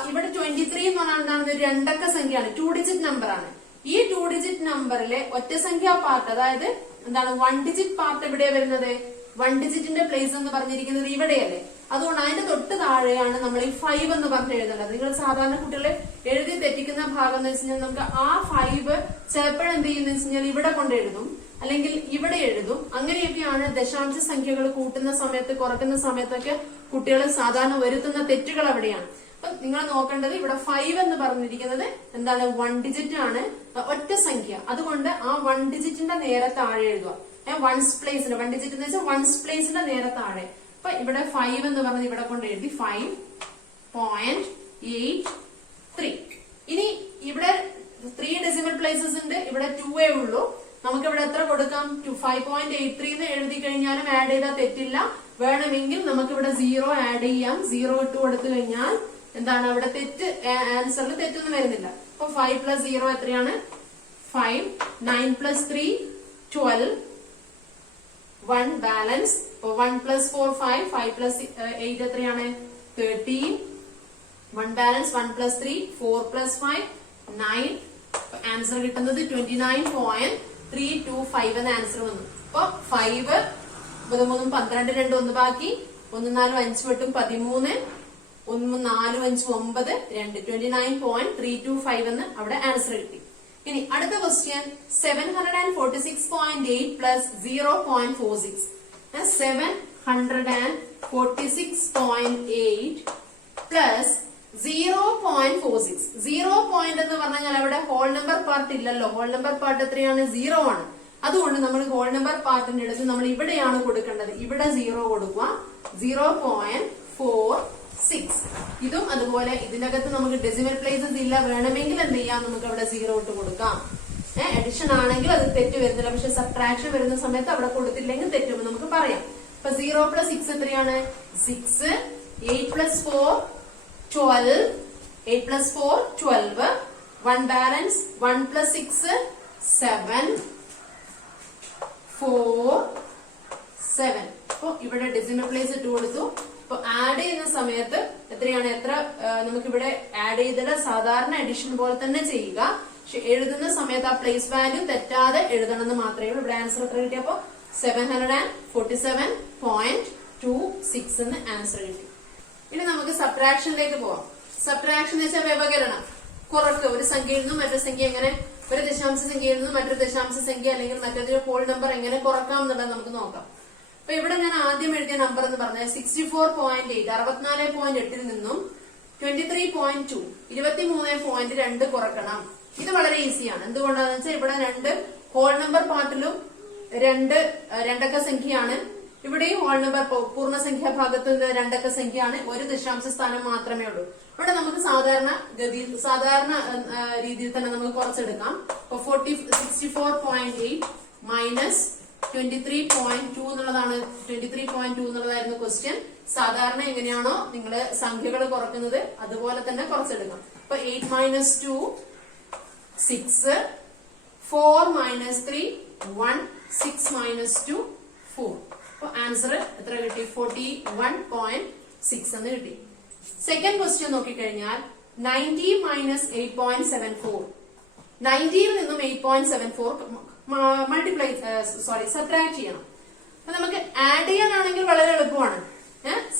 ഇവിടെ 23 എന്ന് പറഞ്ഞാൽ എന്താണ്? ഒരു രണ്ടക്ക സംഖ്യയാണ്, 2 ഡിജിറ്റ് നമ്പർ ആണ്. ഈ 2 ഡിജിറ്റ് നമ്പറിലെ ഒറ്റ സംഖ്യാ പാർട്ട്, അതായത് എന്താണ് 1 ഡിജിറ്റ് പാർട്ട് എവിടെ വരുന്നത്? 1 ഡിജിറ്റിന്റെ പ്ലേസ് എന്ന് പറഞ്ഞിരിക്കുന്നത് ഇവിടെയല്ലേ. അതുകൊണ്ട് അതിന്റെ തൊട്ട് താഴെയാണ് നമ്മൾ ഈ 5 എന്ന് പറഞ്ഞ് എഴുതേണ്ടത്. നിങ്ങൾ സാധാരണ കുട്ടികളെ എഴുതി തെറ്റിക്കുന്ന ഭാഗം എന്ന് വെച്ച് കഴിഞ്ഞാൽ നമുക്ക് ആ 5 ചിലപ്പോഴെന്ത് ചെയ്യുന്ന വെച്ച് കഴിഞ്ഞാൽ ഇവിടെ കൊണ്ട് എഴുതും, അല്ലെങ്കിൽ ഇവിടെ എഴുതും. അങ്ങനെയൊക്കെയാണ് ദശാംശ സംഖ്യകൾ കൂട്ടുന്ന സമയത്ത് കുറക്കുന്ന സമയത്തൊക്കെ കുട്ടികൾ സാധാരണ വരുത്തുന്ന തെറ്റുകൾ അവിടെയാണ്. അപ്പൊ നിങ്ങൾ നോക്കേണ്ടത് ഇവിടെ 5 എന്ന് പറഞ്ഞിരിക്കുന്നത് എന്താണ്? 1 ഡിജിറ്റ് ആണ്, ഒറ്റ സംഖ്യ. അതുകൊണ്ട് ആ 1 ഡിജിറ്റിന്റെ നേരെ താഴെ എഴുതുക. 1's പ്ലേസിന്റെ 1 ഡിജിറ്റ് എന്ന് വെച്ചാൽ 1's പ്ലേസിന്റെ നേരെ താഴെ. അപ്പൊ ഇവിടെ 5 എന്ന് പറഞ്ഞത് ഇവിടെ കൊണ്ട് എഴുതി 5.83. ഇനി ഇവിടെ 3 ഡെസിമൽ പ്ലേസസ് ഉണ്ട്, ഇവിടെ 2 ഉള്ളൂ. നമുക്ക് ഇവിടെ എത്ര കൊടുക്കാം? 5.83 എന്ന് എഴുതി കഴിഞ്ഞാലും ആഡ് ചെയ്താൽ തെറ്റില്ല. വേണമെങ്കിൽ നമുക്ക് ഇവിടെ 0 ആഡ് ചെയ്യാം. 0 ഇട്ട് കൊടുത്തു കഴിഞ്ഞാൽ എന്താണ് അവിടെ തെറ്റ്, ആൻസറിൽ തെറ്റൊന്നും വരുന്നില്ല. അപ്പൊ 5 പ്ലസ് 0 എത്രയാണ്? 5. 9 പ്ലസ് 3 12. 1 ബാലൻസ്. 1 പ്ലസ് 4 5. 5 പ്ലസ് 8 എത്രയാണ്? 13. 1 ബാലൻസ്. 1 plus 3 4 plus 5 9. ആൻസർ കിട്ടുന്നത് 29.325 എന്ന ആൻസർ വന്നു. അപ്പൊ 5 13 12 2 1 ബാക്കി 1 4 5 8 13 1 4 5 9 2 29.325 എന്ന് അവിടെ ആൻസർ കിട്ടി. ഇനി അടുത്ത ക്വസ്റ്റ്യൻ 746.8 പ്ലസ് 0.46. 746.8 പ്ലസ് 0.46. 0 പോയിന്റ് എന്ന് പറഞ്ഞാൽ അവിടെ ഹോൾ നമ്പർ പാർട്ട് ഇല്ലല്ലോ. ഹോൾ നമ്പർ പാർട്ട് എത്രയാണ്? 0 ആണ്. അതുകൊണ്ട് നമ്മൾ ഹോൾ നമ്പർ പാർട്ടിന്റെ അടുത്ത് നമ്മൾ ഇവിടെയാണ് കൊടുക്കേണ്ടത്. ഇവിടെ 0 കൊടുക്കുക. 0.46. ഇതും അതുപോലെ ഇതിനകത്ത് നമുക്ക് ഡെസിമൽ പ്ലേസസ് ഇല്ല. വേണമെങ്കിൽ എന്ത് ചെയ്യാം? നമുക്ക് അവിടെ 0 ഇട്ട് കൊടുക്കാം. അഡിഷൻ ആണെങ്കിൽ അത് തെറ്റ് വരുന്നില്ല. പക്ഷെ സബ്ട്രാക്ഷൻ വരുന്ന സമയത്ത് അവിടെ കൊടുത്തില്ലെങ്കിൽ തെറ്റുമെന്ന് നമുക്ക് പറയാം. അപ്പൊ 0 പ്ലസ് 6 എത്രയാണ്? 6. 8 പ്ലസ് 4 12. 8 പ്ലസ് 4 12. 1 ബാലൻസ്. 1 പ്ലസ് 6 7. 4 7. അപ്പൊ ഇവിടെ ഡെസിമൽ പ്ലേസ് ഇട്ട് കൊടുത്തു. അപ്പൊ ആഡ് ചെയ്യുന്ന സമയത്ത് എത്രയാണ്? എത്ര നമുക്കിവിടെ ആഡ് ചെയ്തിട്ട് സാധാരണ അഡിഷൻ പോലെ തന്നെ ചെയ്യുക. പക്ഷെ എഴുതുന്ന സമയത്ത് ആ പ്ലേസ് വാല്യൂ തെറ്റാതെ എഴുതണം എന്ന് മാത്രമേ ഉള്ളൂ. ഇവിടെ ആൻസർ എത്ര കിട്ടിയപ്പോ 747.26 എന്ന് ആൻസർ കിട്ടി. ഇനി നമുക്ക് സബ്ട്രാക്ഷനിലേക്ക് പോവാം. സബ്ട്രാക്ഷൻ എന്ന് വെച്ചാൽ വ്യവകരണം, കുറക്ക്. ഒരു സംഖ്യയിൽ നിന്നും മറ്റൊരു സംഖ്യ എങ്ങനെ, ഒരു ദശാംശ സംഖ്യയിൽ നിന്നും മറ്റൊരു ദശാംശ സംഖ്യ അല്ലെങ്കിൽ മറ്റൊരു ഹോൾ നമ്പർ എങ്ങനെ കുറക്കാം എന്നുള്ളത് നമുക്ക് നോക്കാം. അപ്പൊ ഇവിടെ ഞാൻ ആദ്യം എഴുതിയ നമ്പർ എന്ന് പറഞ്ഞാൽ 64.8 64.8 നിന്നും 23.2 23.2 കുറക്കണം. ഇത് വളരെ ഈസിയാണ്. എന്തുകൊണ്ടാന്ന് വെച്ചാൽ ഇവിടെ രണ്ട് ഹോൾ നമ്പർ പാർട്ടിലും രണ്ടക്ക സംഖ്യയാണ്. ഇവിടെയും ഹോൾ നമ്പർ പൂർണ്ണസംഖ്യാ ഭാഗത്ത് രണ്ടക്ക സംഖ്യയാണ്. ഒരു ദശാംശ സ്ഥാനം മാത്രമേ ഉള്ളൂ. ഇവിടെ നമുക്ക് സാധാരണ രീതിയിൽ തന്നെ നമുക്ക് കുറച്ചെടുക്കാം. 64.8 മൈനസ് 23.2 എന്നുള്ളതാണ്. 23.2 എന്നുള്ളതായിരുന്നു ക്വസ്റ്റ്യൻ. സാധാരണ എങ്ങനെയാണോ നിങ്ങൾ സംഖ്യകൾ കുറക്കുന്നത് അതുപോലെ തന്നെ കുറച്ചെടുക്കാം. അപ്പൊ 8 മൈനസ് 2 6. 4 മൈനസ് 3 1. 6 മൈനസ് 2 4. അപ്പൊ ആൻസർ എത്ര കിട്ടി? 41.6 എന്ന് കിട്ടി. സെക്കൻഡ് ക്വസ്റ്റ്യൻ നോക്കിക്കഴിഞ്ഞാൽ 90 മൈനസ് 8.74. 90യിൽ നിന്നും 8.74 മൾട്ടിപ്ലൈ സബ്ട്രാക്ട് ചെയ്യണം. അപ്പൊ നമുക്ക് ആഡ് ചെയ്യാനാണെങ്കിൽ വളരെ എളുപ്പമാണ്.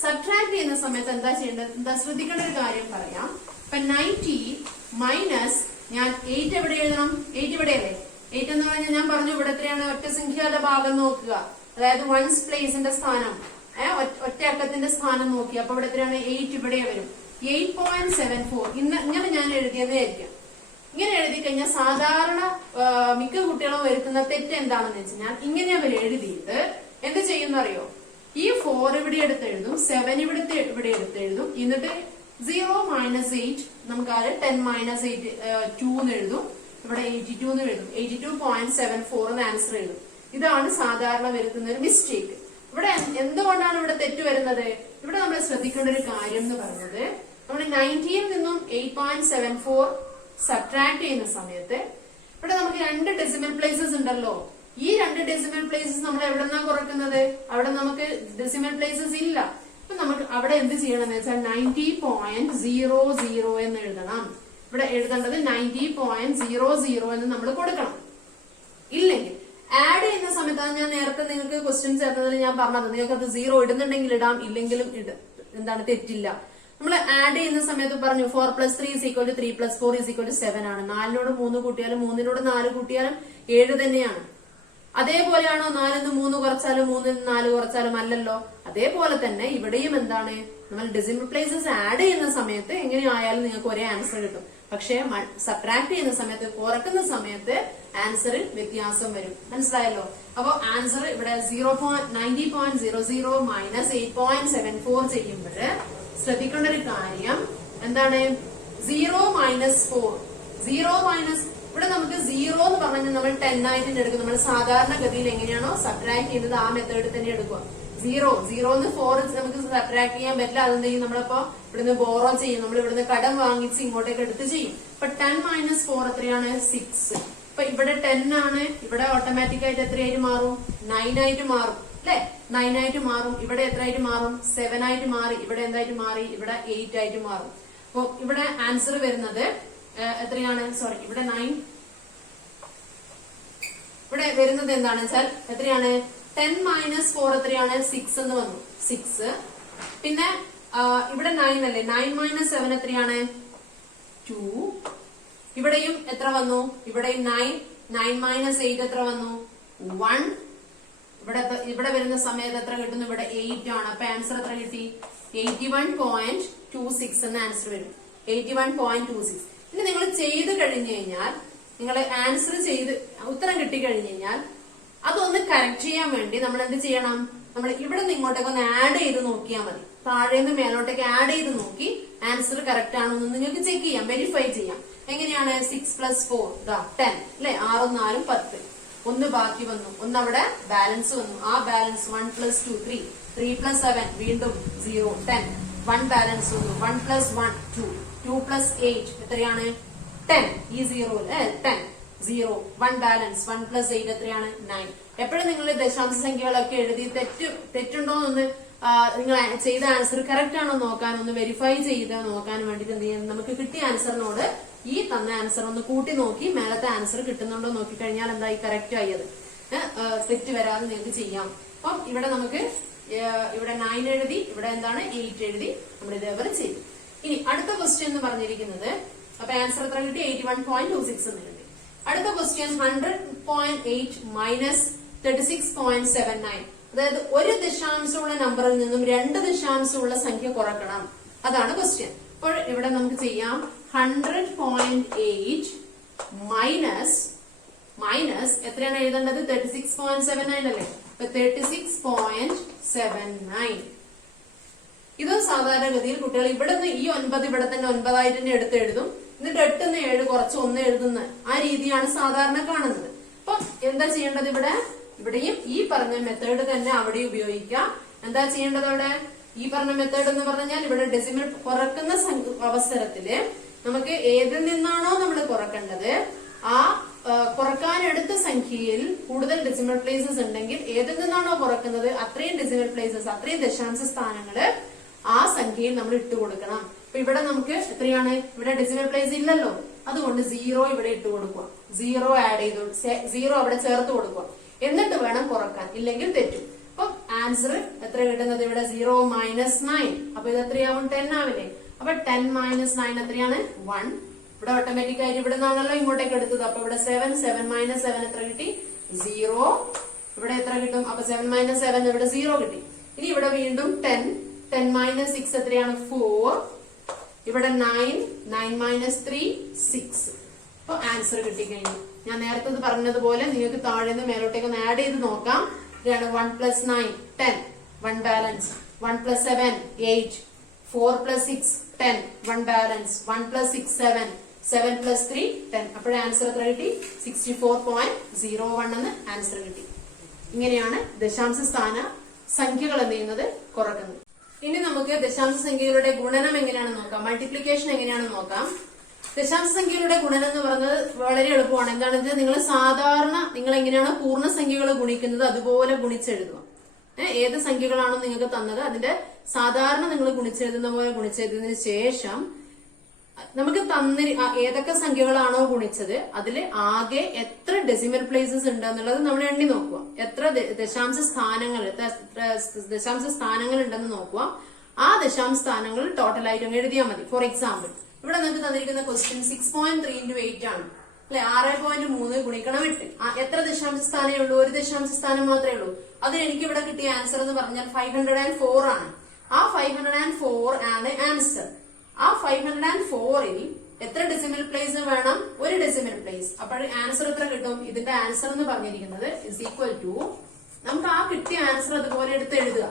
സബ്ട്രാക്ട് ചെയ്യുന്ന സമയത്ത് എന്താ ചെയ്യേണ്ടത്? ശ്രദ്ധിക്കേണ്ട ഒരു കാര്യം പറയാം. അപ്പൊ 90 മൈനസ് ഞാൻ 8 എവിടെ എഴുതണം? 8 ഇവിടെയല്ലേ? 8 എന്ന് പറഞ്ഞാൽ ഞാൻ പറഞ്ഞു ഇവിടെ എത്രയാണ്? ഒറ്റ സംഖ്യയുടെ ഭാഗം നോക്കുക, അതായത് വൺസ് പ്ലേസിന്റെ സ്ഥാനം, ഒറ്റ അക്കത്തിന്റെ സ്ഥാനം നോക്കി. അപ്പൊ ഇവിടെ എത്രയാണ്? 8 ഇവിടെ വരും. 8.74 ഇങ്ങനെ ഞാൻ എഴുതിയതായിരിക്കും. ഇങ്ങനെ എഴുതി കഴിഞ്ഞാൽ സാധാരണ മിക്ക കുട്ടികളും വരുത്തുന്ന തെറ്റ് എന്താണെന്ന് വെച്ചാൽ ഇങ്ങനെ അവർ എഴുതിയിട്ട് എന്ത് ചെയ്യുന്നറിയോ? ഈ 4 ഇവിടെ എടുത്തെഴുതും, 7 ഇവിടെ എടുത്തെഴുതും, എന്നിട്ട് 0 - 8 നമുക്ക് 10 - 8 2 എന്ന് എഴുതും, ഇവിടെ 82 എന്ന് എഴുതും, 82.74 എന്ന് ആൻസർ എഴുതും. ഇതാണ് സാധാരണ വരുത്തുന്ന ഒരു മിസ്റ്റേക്ക്. ഇവിടെ എന്തുകൊണ്ടാണ് ഇവിടെ തെറ്റ് വരുന്നത്? ഇവിടെ നമ്മൾ ശ്രദ്ധിക്കേണ്ട ഒരു കാര്യം എന്ന് പറയുന്നത്, നമ്മൾ 90ൽ നിന്നും 8.74 സബ്ട്രാക്ട് ചെയ്യുന്ന സമയത്ത് ഇവിടെ നമുക്ക് 2 ഡെസിമൽ പ്ലേസസ് ഉണ്ടല്ലോ. ഈ 2 ഡെസിമൽ പ്ലേസസ് നമ്മൾ എവിടെന്നാ കുറക്കുന്നത്? അവിടെ നമുക്ക് ഡെസിമൽ പ്ലേസസ് ഇല്ല. അപ്പൊ നമുക്ക് അവിടെ എന്ത് ചെയ്യണം എന്ന് വെച്ചാൽ 90.00 എന്ന് എഴുതണം. ഇവിടെ എഴുതേണ്ടത് 90.00 എന്ന് നമ്മൾ കൊടുക്കണം. ഇല്ലെങ്കിൽ ആഡ് ചെയ്യുന്ന സമയത്താണ് ഞാൻ നേരത്തെ നിങ്ങൾക്ക് ക്വസ്റ്റ്യൻസ് തരുന്നതിൽ ഞാൻ പറഞ്ഞത്, നിങ്ങൾക്ക് അത് 0 ഇടുന്നുണ്ടെങ്കിൽ ഇടാം, ഇല്ലെങ്കിലും തെറ്റില്ല. നമ്മൾ ആഡ് ചെയ്യുന്ന സമയത്ത് പറഞ്ഞു 4 + 3 = 3 + 4 = 7 ആണ്. 4നോട് 3 കൂട്ടിയാലും 3നോട് 4 കൂട്ടിയാലും 7 തന്നെയാണ്. അതേപോലെയാണോ 4ന്ന് 3 കുറച്ചാലും 3ന്ന് 4 കുറച്ചാലും? അല്ലല്ലോ. അതേപോലെ തന്നെ ഇവിടെയും എന്താണ്, നമ്മൾ ഡെസിമൽ പ്ലേസസ് ആഡ് ചെയ്യുന്ന സമയത്ത് എങ്ങനെയായാലും നിങ്ങൾക്ക് ഒരേ ആൻസർ കിട്ടും. പക്ഷെ സബ്ട്രാക്ട് ചെയ്യുന്ന സമയത്ത്, കുറക്കുന്ന സമയത്ത് ആൻസറിൽ വ്യത്യാസം വരും. മനസ്സിലായല്ലോ? അപ്പൊ ആൻസർ ഇവിടെ 90.00 - 8.74 ചെയ്യുമ്പോൾ ശ്രദ്ധിക്കേണ്ട ഒരു കാര്യം എന്താണ്? 0 - 4. 0 ഇവിടെ നമുക്ക് 0 എന്ന് പറഞ്ഞാൽ നമ്മൾ 10 ആയിട്ട് എടുക്കും. നമ്മൾ സാധാരണ ഗതിയിൽ എങ്ങനെയാണോ സബ്ട്രാക്ട് ചെയ്യുന്നത് ആ മെത്തേഡ് തന്നെ എടുക്കുക. 0 4 നമുക്ക് സബ്ട്രാക്ട് ചെയ്യാൻ പറ്റില്ല. അതെന്ത് ചെയ്യും? നമ്മളിപ്പോ ഇവിടുന്ന് ബോറോ ചെയ്യും, നമ്മൾ ഇവിടുന്ന് കടം വാങ്ങിച്ച് ഇങ്ങോട്ടേക്ക് എടുത്ത് ചെയ്യും. അപ്പൊ 10 - 4 എത്രയാണ്? 6. ഇപ്പൊ ഇവിടെ 10 ആണ്, ഇവിടെ ഓട്ടോമാറ്റിക് ആയിട്ട് എത്രയായിട്ട് മാറും? 9 ആയിട്ട് മാറും അല്ലെ? 9 ആയിട്ട് മാറും. ഇവിടെ എത്രയായിട്ട് മാറും? 7 ആയിട്ട് മാറി. ഇവിടെ എന്തായിട്ട് മാറി? ഇവിടെ 8 ആയിട്ട് മാറും. അപ്പൊ ഇവിടെ ആൻസർ വരുന്നത് എത്രയാണ്? സോറി, ഇവിടെ 9. ഇവിടെ വരുന്നത് എന്താണെന്ന് വെച്ചാൽ എത്രയാണ്? 10 - 4 എത്രയാണ്? 6 എന്ന് വന്നു. 6. പിന്നെ ഇവിടെ 9 അല്ലേ? 9 - 7 എത്രയാണ്? 2. ഇവിടെയും എത്ര വന്നു? ഇവിടെയും 9. 9 - 8 എത്ര വന്നു? 1. ഇവിടെ വരുന്ന സമയത്ത് എത്ര കിട്ടുന്നു? ഇവിടെ 8 ആണ്. അപ്പൊ ആൻസർ എത്ര കിട്ടി? 81.26 എന്ന ആൻസർ വരും. 81.26. ഇനി നിങ്ങൾ ചെയ്ത് കഴിഞ്ഞു കഴിഞ്ഞാൽ, നിങ്ങൾ ആൻസർ ചെയ്ത് ഉത്തരം കിട്ടിക്കഴിഞ്ഞു കഴിഞ്ഞാൽ അതൊന്ന് കറക്റ്റ് ചെയ്യാൻ വേണ്ടി നമ്മൾ എന്ത് ചെയ്യണം? നമ്മൾ ഇവിടെ നിന്ന് ഇങ്ങോട്ടേക്ക് ഒന്ന് ആഡ് ചെയ്ത് നോക്കിയാൽ മതി. താഴേന്ന് മേലോട്ടേക്ക് ആഡ് ചെയ്ത് നോക്കി ആൻസർ കറക്റ്റ് ആണോ എന്ന് നിങ്ങൾക്ക് ചെക്ക് ചെയ്യാം, വെരിഫൈ ചെയ്യാം. എങ്ങനെയാണ്? 6 + 4 10 അല്ലെ? 6 - 4 10. 1 ബാക്കി വന്നു, 1 അവിടെ ബാലൻസ് വന്നു. ആ ബാലൻസ് 1 + 2 3, 3 + 7 വീണ്ടും 0 10. 1 ബാലൻസ് വന്നു, 1 + 1 2, 2 + 8 എത്രയാണ്? 10. ഈ 0 10 0. 1 ബാലൻസ്, 1 + 8 എത്രയാണ്? 9. എപ്പോഴും നിങ്ങൾ ദശാംശ സംഖ്യകളൊക്കെ എഴുതി തെറ്റുണ്ടോ എന്ന് നിങ്ങൾ ചെയ്ത ആൻസർ കറക്റ്റ് ആണോ നോക്കാൻ, ഒന്ന് വെരിഫൈ ചെയ്ത് നോക്കാൻ വേണ്ടിട്ട് എന്ത് ചെയ്യാം? നമുക്ക് കിട്ടിയ ആൻസറിനോട് ഈ തന്ന ആൻസർ ഒന്ന് കൂട്ടി നോക്കി മേലത്തെ ആൻസർ കിട്ടുന്നുണ്ടോ നോക്കി കഴിഞ്ഞാൽ എന്തായി? കറക്റ്റ് ആയത്. തെറ്റ് വരാതെ നിങ്ങൾക്ക് ചെയ്യാം. അപ്പം ഇവിടെ നമുക്ക് ഇവിടെ 9 എഴുതി, ഇവിടെ എന്താണ് 8 എഴുതി, നമ്മൾ ഇതേപോലെ ചെയ്തു. ഇനി അടുത്ത ക്വസ്റ്റ്യൻ എന്ന് പറഞ്ഞിരിക്കുന്നത്, അപ്പൊ ആൻസർ എത്ര കിട്ടി? 81.26 എന്ന് കിട്ടി. അടുത്ത ക്വസ്റ്റ്യൻ 100.8 - 36.79. അതായത് ഒരു ദശാംശമുള്ള നമ്പറിൽ നിന്നും 2 ദശാംശമുള്ള സംഖ്യ കുറക്കണം. അതാണ് ക്വസ്റ്റ്യൻ. അപ്പോൾ ഇവിടെ നമുക്ക് ചെയ്യാം 100.8 മൈനസ് എത്രയാണ് എഴുതേണ്ടത്? 36.79 അല്ലേ? അപ്പൊ 36.79. ഇത് സാധാരണഗതിയിൽ കുട്ടികൾ ഇവിടെ നിന്ന് ഈ 9 ഇവിടെ തന്നെ 9 ആയിട്ട് തന്നെ എടുത്ത് എഴുതും. എന്നിട്ട് 8ന്ന് 7 കുറച്ച് 1 എഴുതുന്ന ആ രീതിയാണ് സാധാരണ കാണുന്നത്. അപ്പൊ എന്താ ചെയ്യേണ്ടത്? ഇവിടെയും ഈ പറഞ്ഞ മെത്തേഡ് തന്നെ അവിടെ ഉപയോഗിക്കാം. എന്താ ചെയ്യേണ്ടത്? അവിടെ ഈ പറഞ്ഞ മെത്തേഡ് എന്ന് പറഞ്ഞാൽ ഇവിടെ ഡെസിമൽ കുറക്കുന്ന അവസരത്തില് നമുക്ക് ഏതിൽ നിന്നാണോ നമ്മൾ കുറക്കേണ്ടത് ആ കുറക്കാനെടുത്ത സംഖ്യയിൽ കൂടുതൽ ഡെസിമൽ പ്ലേസസ് ഉണ്ടെങ്കിൽ ഏതിൽ നിന്നാണോ കുറക്കുന്നത് അത്രയും ഡെസിമൽ പ്ലേസസ്, അത്രയും ദശാംശ സ്ഥാനങ്ങള് ആ സംഖ്യയിൽ നമ്മൾ ഇട്ട് കൊടുക്കണം. അപ്പൊ ഇവിടെ നമുക്ക് എത്രയാണ്? ഇവിടെ ഡെസിമൽ പ്ലേസ് ഇല്ലല്ലോ, അതുകൊണ്ട് 0 ഇവിടെ ഇട്ട് കൊടുക്കുക. 0 ആഡ് ചെയ്ത് 0 അവിടെ ചേർത്ത് കൊടുക്കുക. എന്നിട്ട് വേണം കുറക്കാൻ, ഇല്ലെങ്കിൽ തെറ്റും. അപ്പൊ ആൻസർ എത്ര കിട്ടുന്നത്? ഇവിടെ 0 - 9. അപ്പൊ ഇത് എത്രയാവും? 10 ആവില്ലേ? അപ്പൊ 10 മൈനസ് 9 എത്രയാണ് 1. ഇവിടെ ഓട്ടോമാറ്റിക് ആയിട്ട് ഇവിടെ നിന്നാണല്ലോ ഇങ്ങോട്ടേക്ക് എടുത്തത്. അപ്പൊ ഇവിടെ 7 മൈനസ് 7 എത്ര കിട്ടി 0. ഇവിടെ എത്ര കിട്ടും? അപ്പൊ 7 മൈനസ് 7 ഇവിടെ 0 കിട്ടി. ഇനി ഇവിടെ വീണ്ടും 10 മൈനസ് 6 എത്രയാണ് 4. ഇവിടെ 9 മൈനസ് 3 6. അപ്പൊ ആൻസർ കിട്ടിക്കഴിഞ്ഞു. ഞാൻ നേരത്തെ പറഞ്ഞതുപോലെ നിങ്ങൾക്ക് താഴെ നിന്ന് മേലോട്ടേക്ക് ഒന്ന് ആഡ് ചെയ്ത് നോക്കാം. ഇതാണ് 1 plus 9 10 1 balance, 1 plus 7 8, 4 plus 6 10 1 balance, 1 plus 6 7, 7 plus 3 10. അപ്പോഴേ ആൻസർ എത്ര കിട്ടി 64.01 എന്ന് ആൻസർ കിട്ടി. ഇങ്ങനെയാണ് ദശാംശ സ്ഥാന സംഖ്യകൾ എന്ത് ചെയ്യുന്നത് കുറക്കുന്നത്. ഇനി നമുക്ക് ദശാംശ സംഖ്യകളുടെ ഗുണനം എങ്ങനെയാണെന്ന് നോക്കാം, മൾട്ടിപ്ലിക്കേഷൻ എങ്ങനെയാണെന്ന് നോക്കാം. ദശാംശ സംഖ്യകളുടെ ഗുണനം എന്ന് പറയുന്നത് വളരെ എളുപ്പമാണ്. എന്താണെന്ന് വെച്ചാൽ നിങ്ങൾ സാധാരണ നിങ്ങൾ എങ്ങനെയാണോ പൂർണ്ണസംഖ്യകൾ ഗുണിക്കുന്നത് അതുപോലെ ഗുണിച്ചെഴുതുക. ഏത് സംഖ്യകളാണോ നിങ്ങൾക്ക് തന്നത് അതിന്റെ സാധാരണ നിങ്ങൾ ഗുണിച്ചെഴുതുന്ന പോലെ ഗുണിച്ചെഴുതിയതിനു ശേഷം നമുക്ക് ഏതൊക്കെ സംഖ്യകളാണോ ഗുണിച്ചത് അതിൽ ആകെ എത്ര ഡെസിമൽ പ്ലേസസ് ഉണ്ട് എന്നുള്ളത് നമ്മൾ എണ്ണി നോക്കുക. എത്ര ദശാംശ സ്ഥാനങ്ങൾ ഉണ്ടെന്ന് നോക്കുക. ആ ദശാംശ സ്ഥാനങ്ങൾ ടോട്ടൽ ആയിട്ട് അങ്ങ് എഴുതിയാൽ മതി. ഫോർ എക്സാമ്പിൾ ഇവിടെ നിങ്ങൾക്ക് തന്നിരിക്കുന്ന ക്വസ്റ്റ്യൻ 6.3 into 8 ആണ് അല്ലെ. 6.3 ഗുണിക്കണം 8. എത്ര ദശാംശ സ്ഥാനമേ ഉള്ളൂ? ഒരു ദശാംശ സ്ഥാനം മാത്രമേ ഉള്ളൂ. അതിന് എനിക്ക് ഇവിടെ കിട്ടിയ ആൻസർ എന്ന് പറഞ്ഞാൽ 504 ആണ്. ആ 504 ആണ് ആൻസർ. ആ 504ൽ എത്ര ഡെസിമൽ പ്ലേസ് വേണം? ഒരു ഡെസിമൽ പ്ലേസ്. അപ്പോൾ ആൻസർ എത്ര കിട്ടും? ഇതിന്റെ ആൻസർ എന്ന് പറഞ്ഞിരിക്കുന്നത് ഇസ് ഈക്വൽ ടു, നമുക്ക് ആ കിട്ടിയ ആൻസർ അതുപോലെ എടുത്ത് എഴുതുക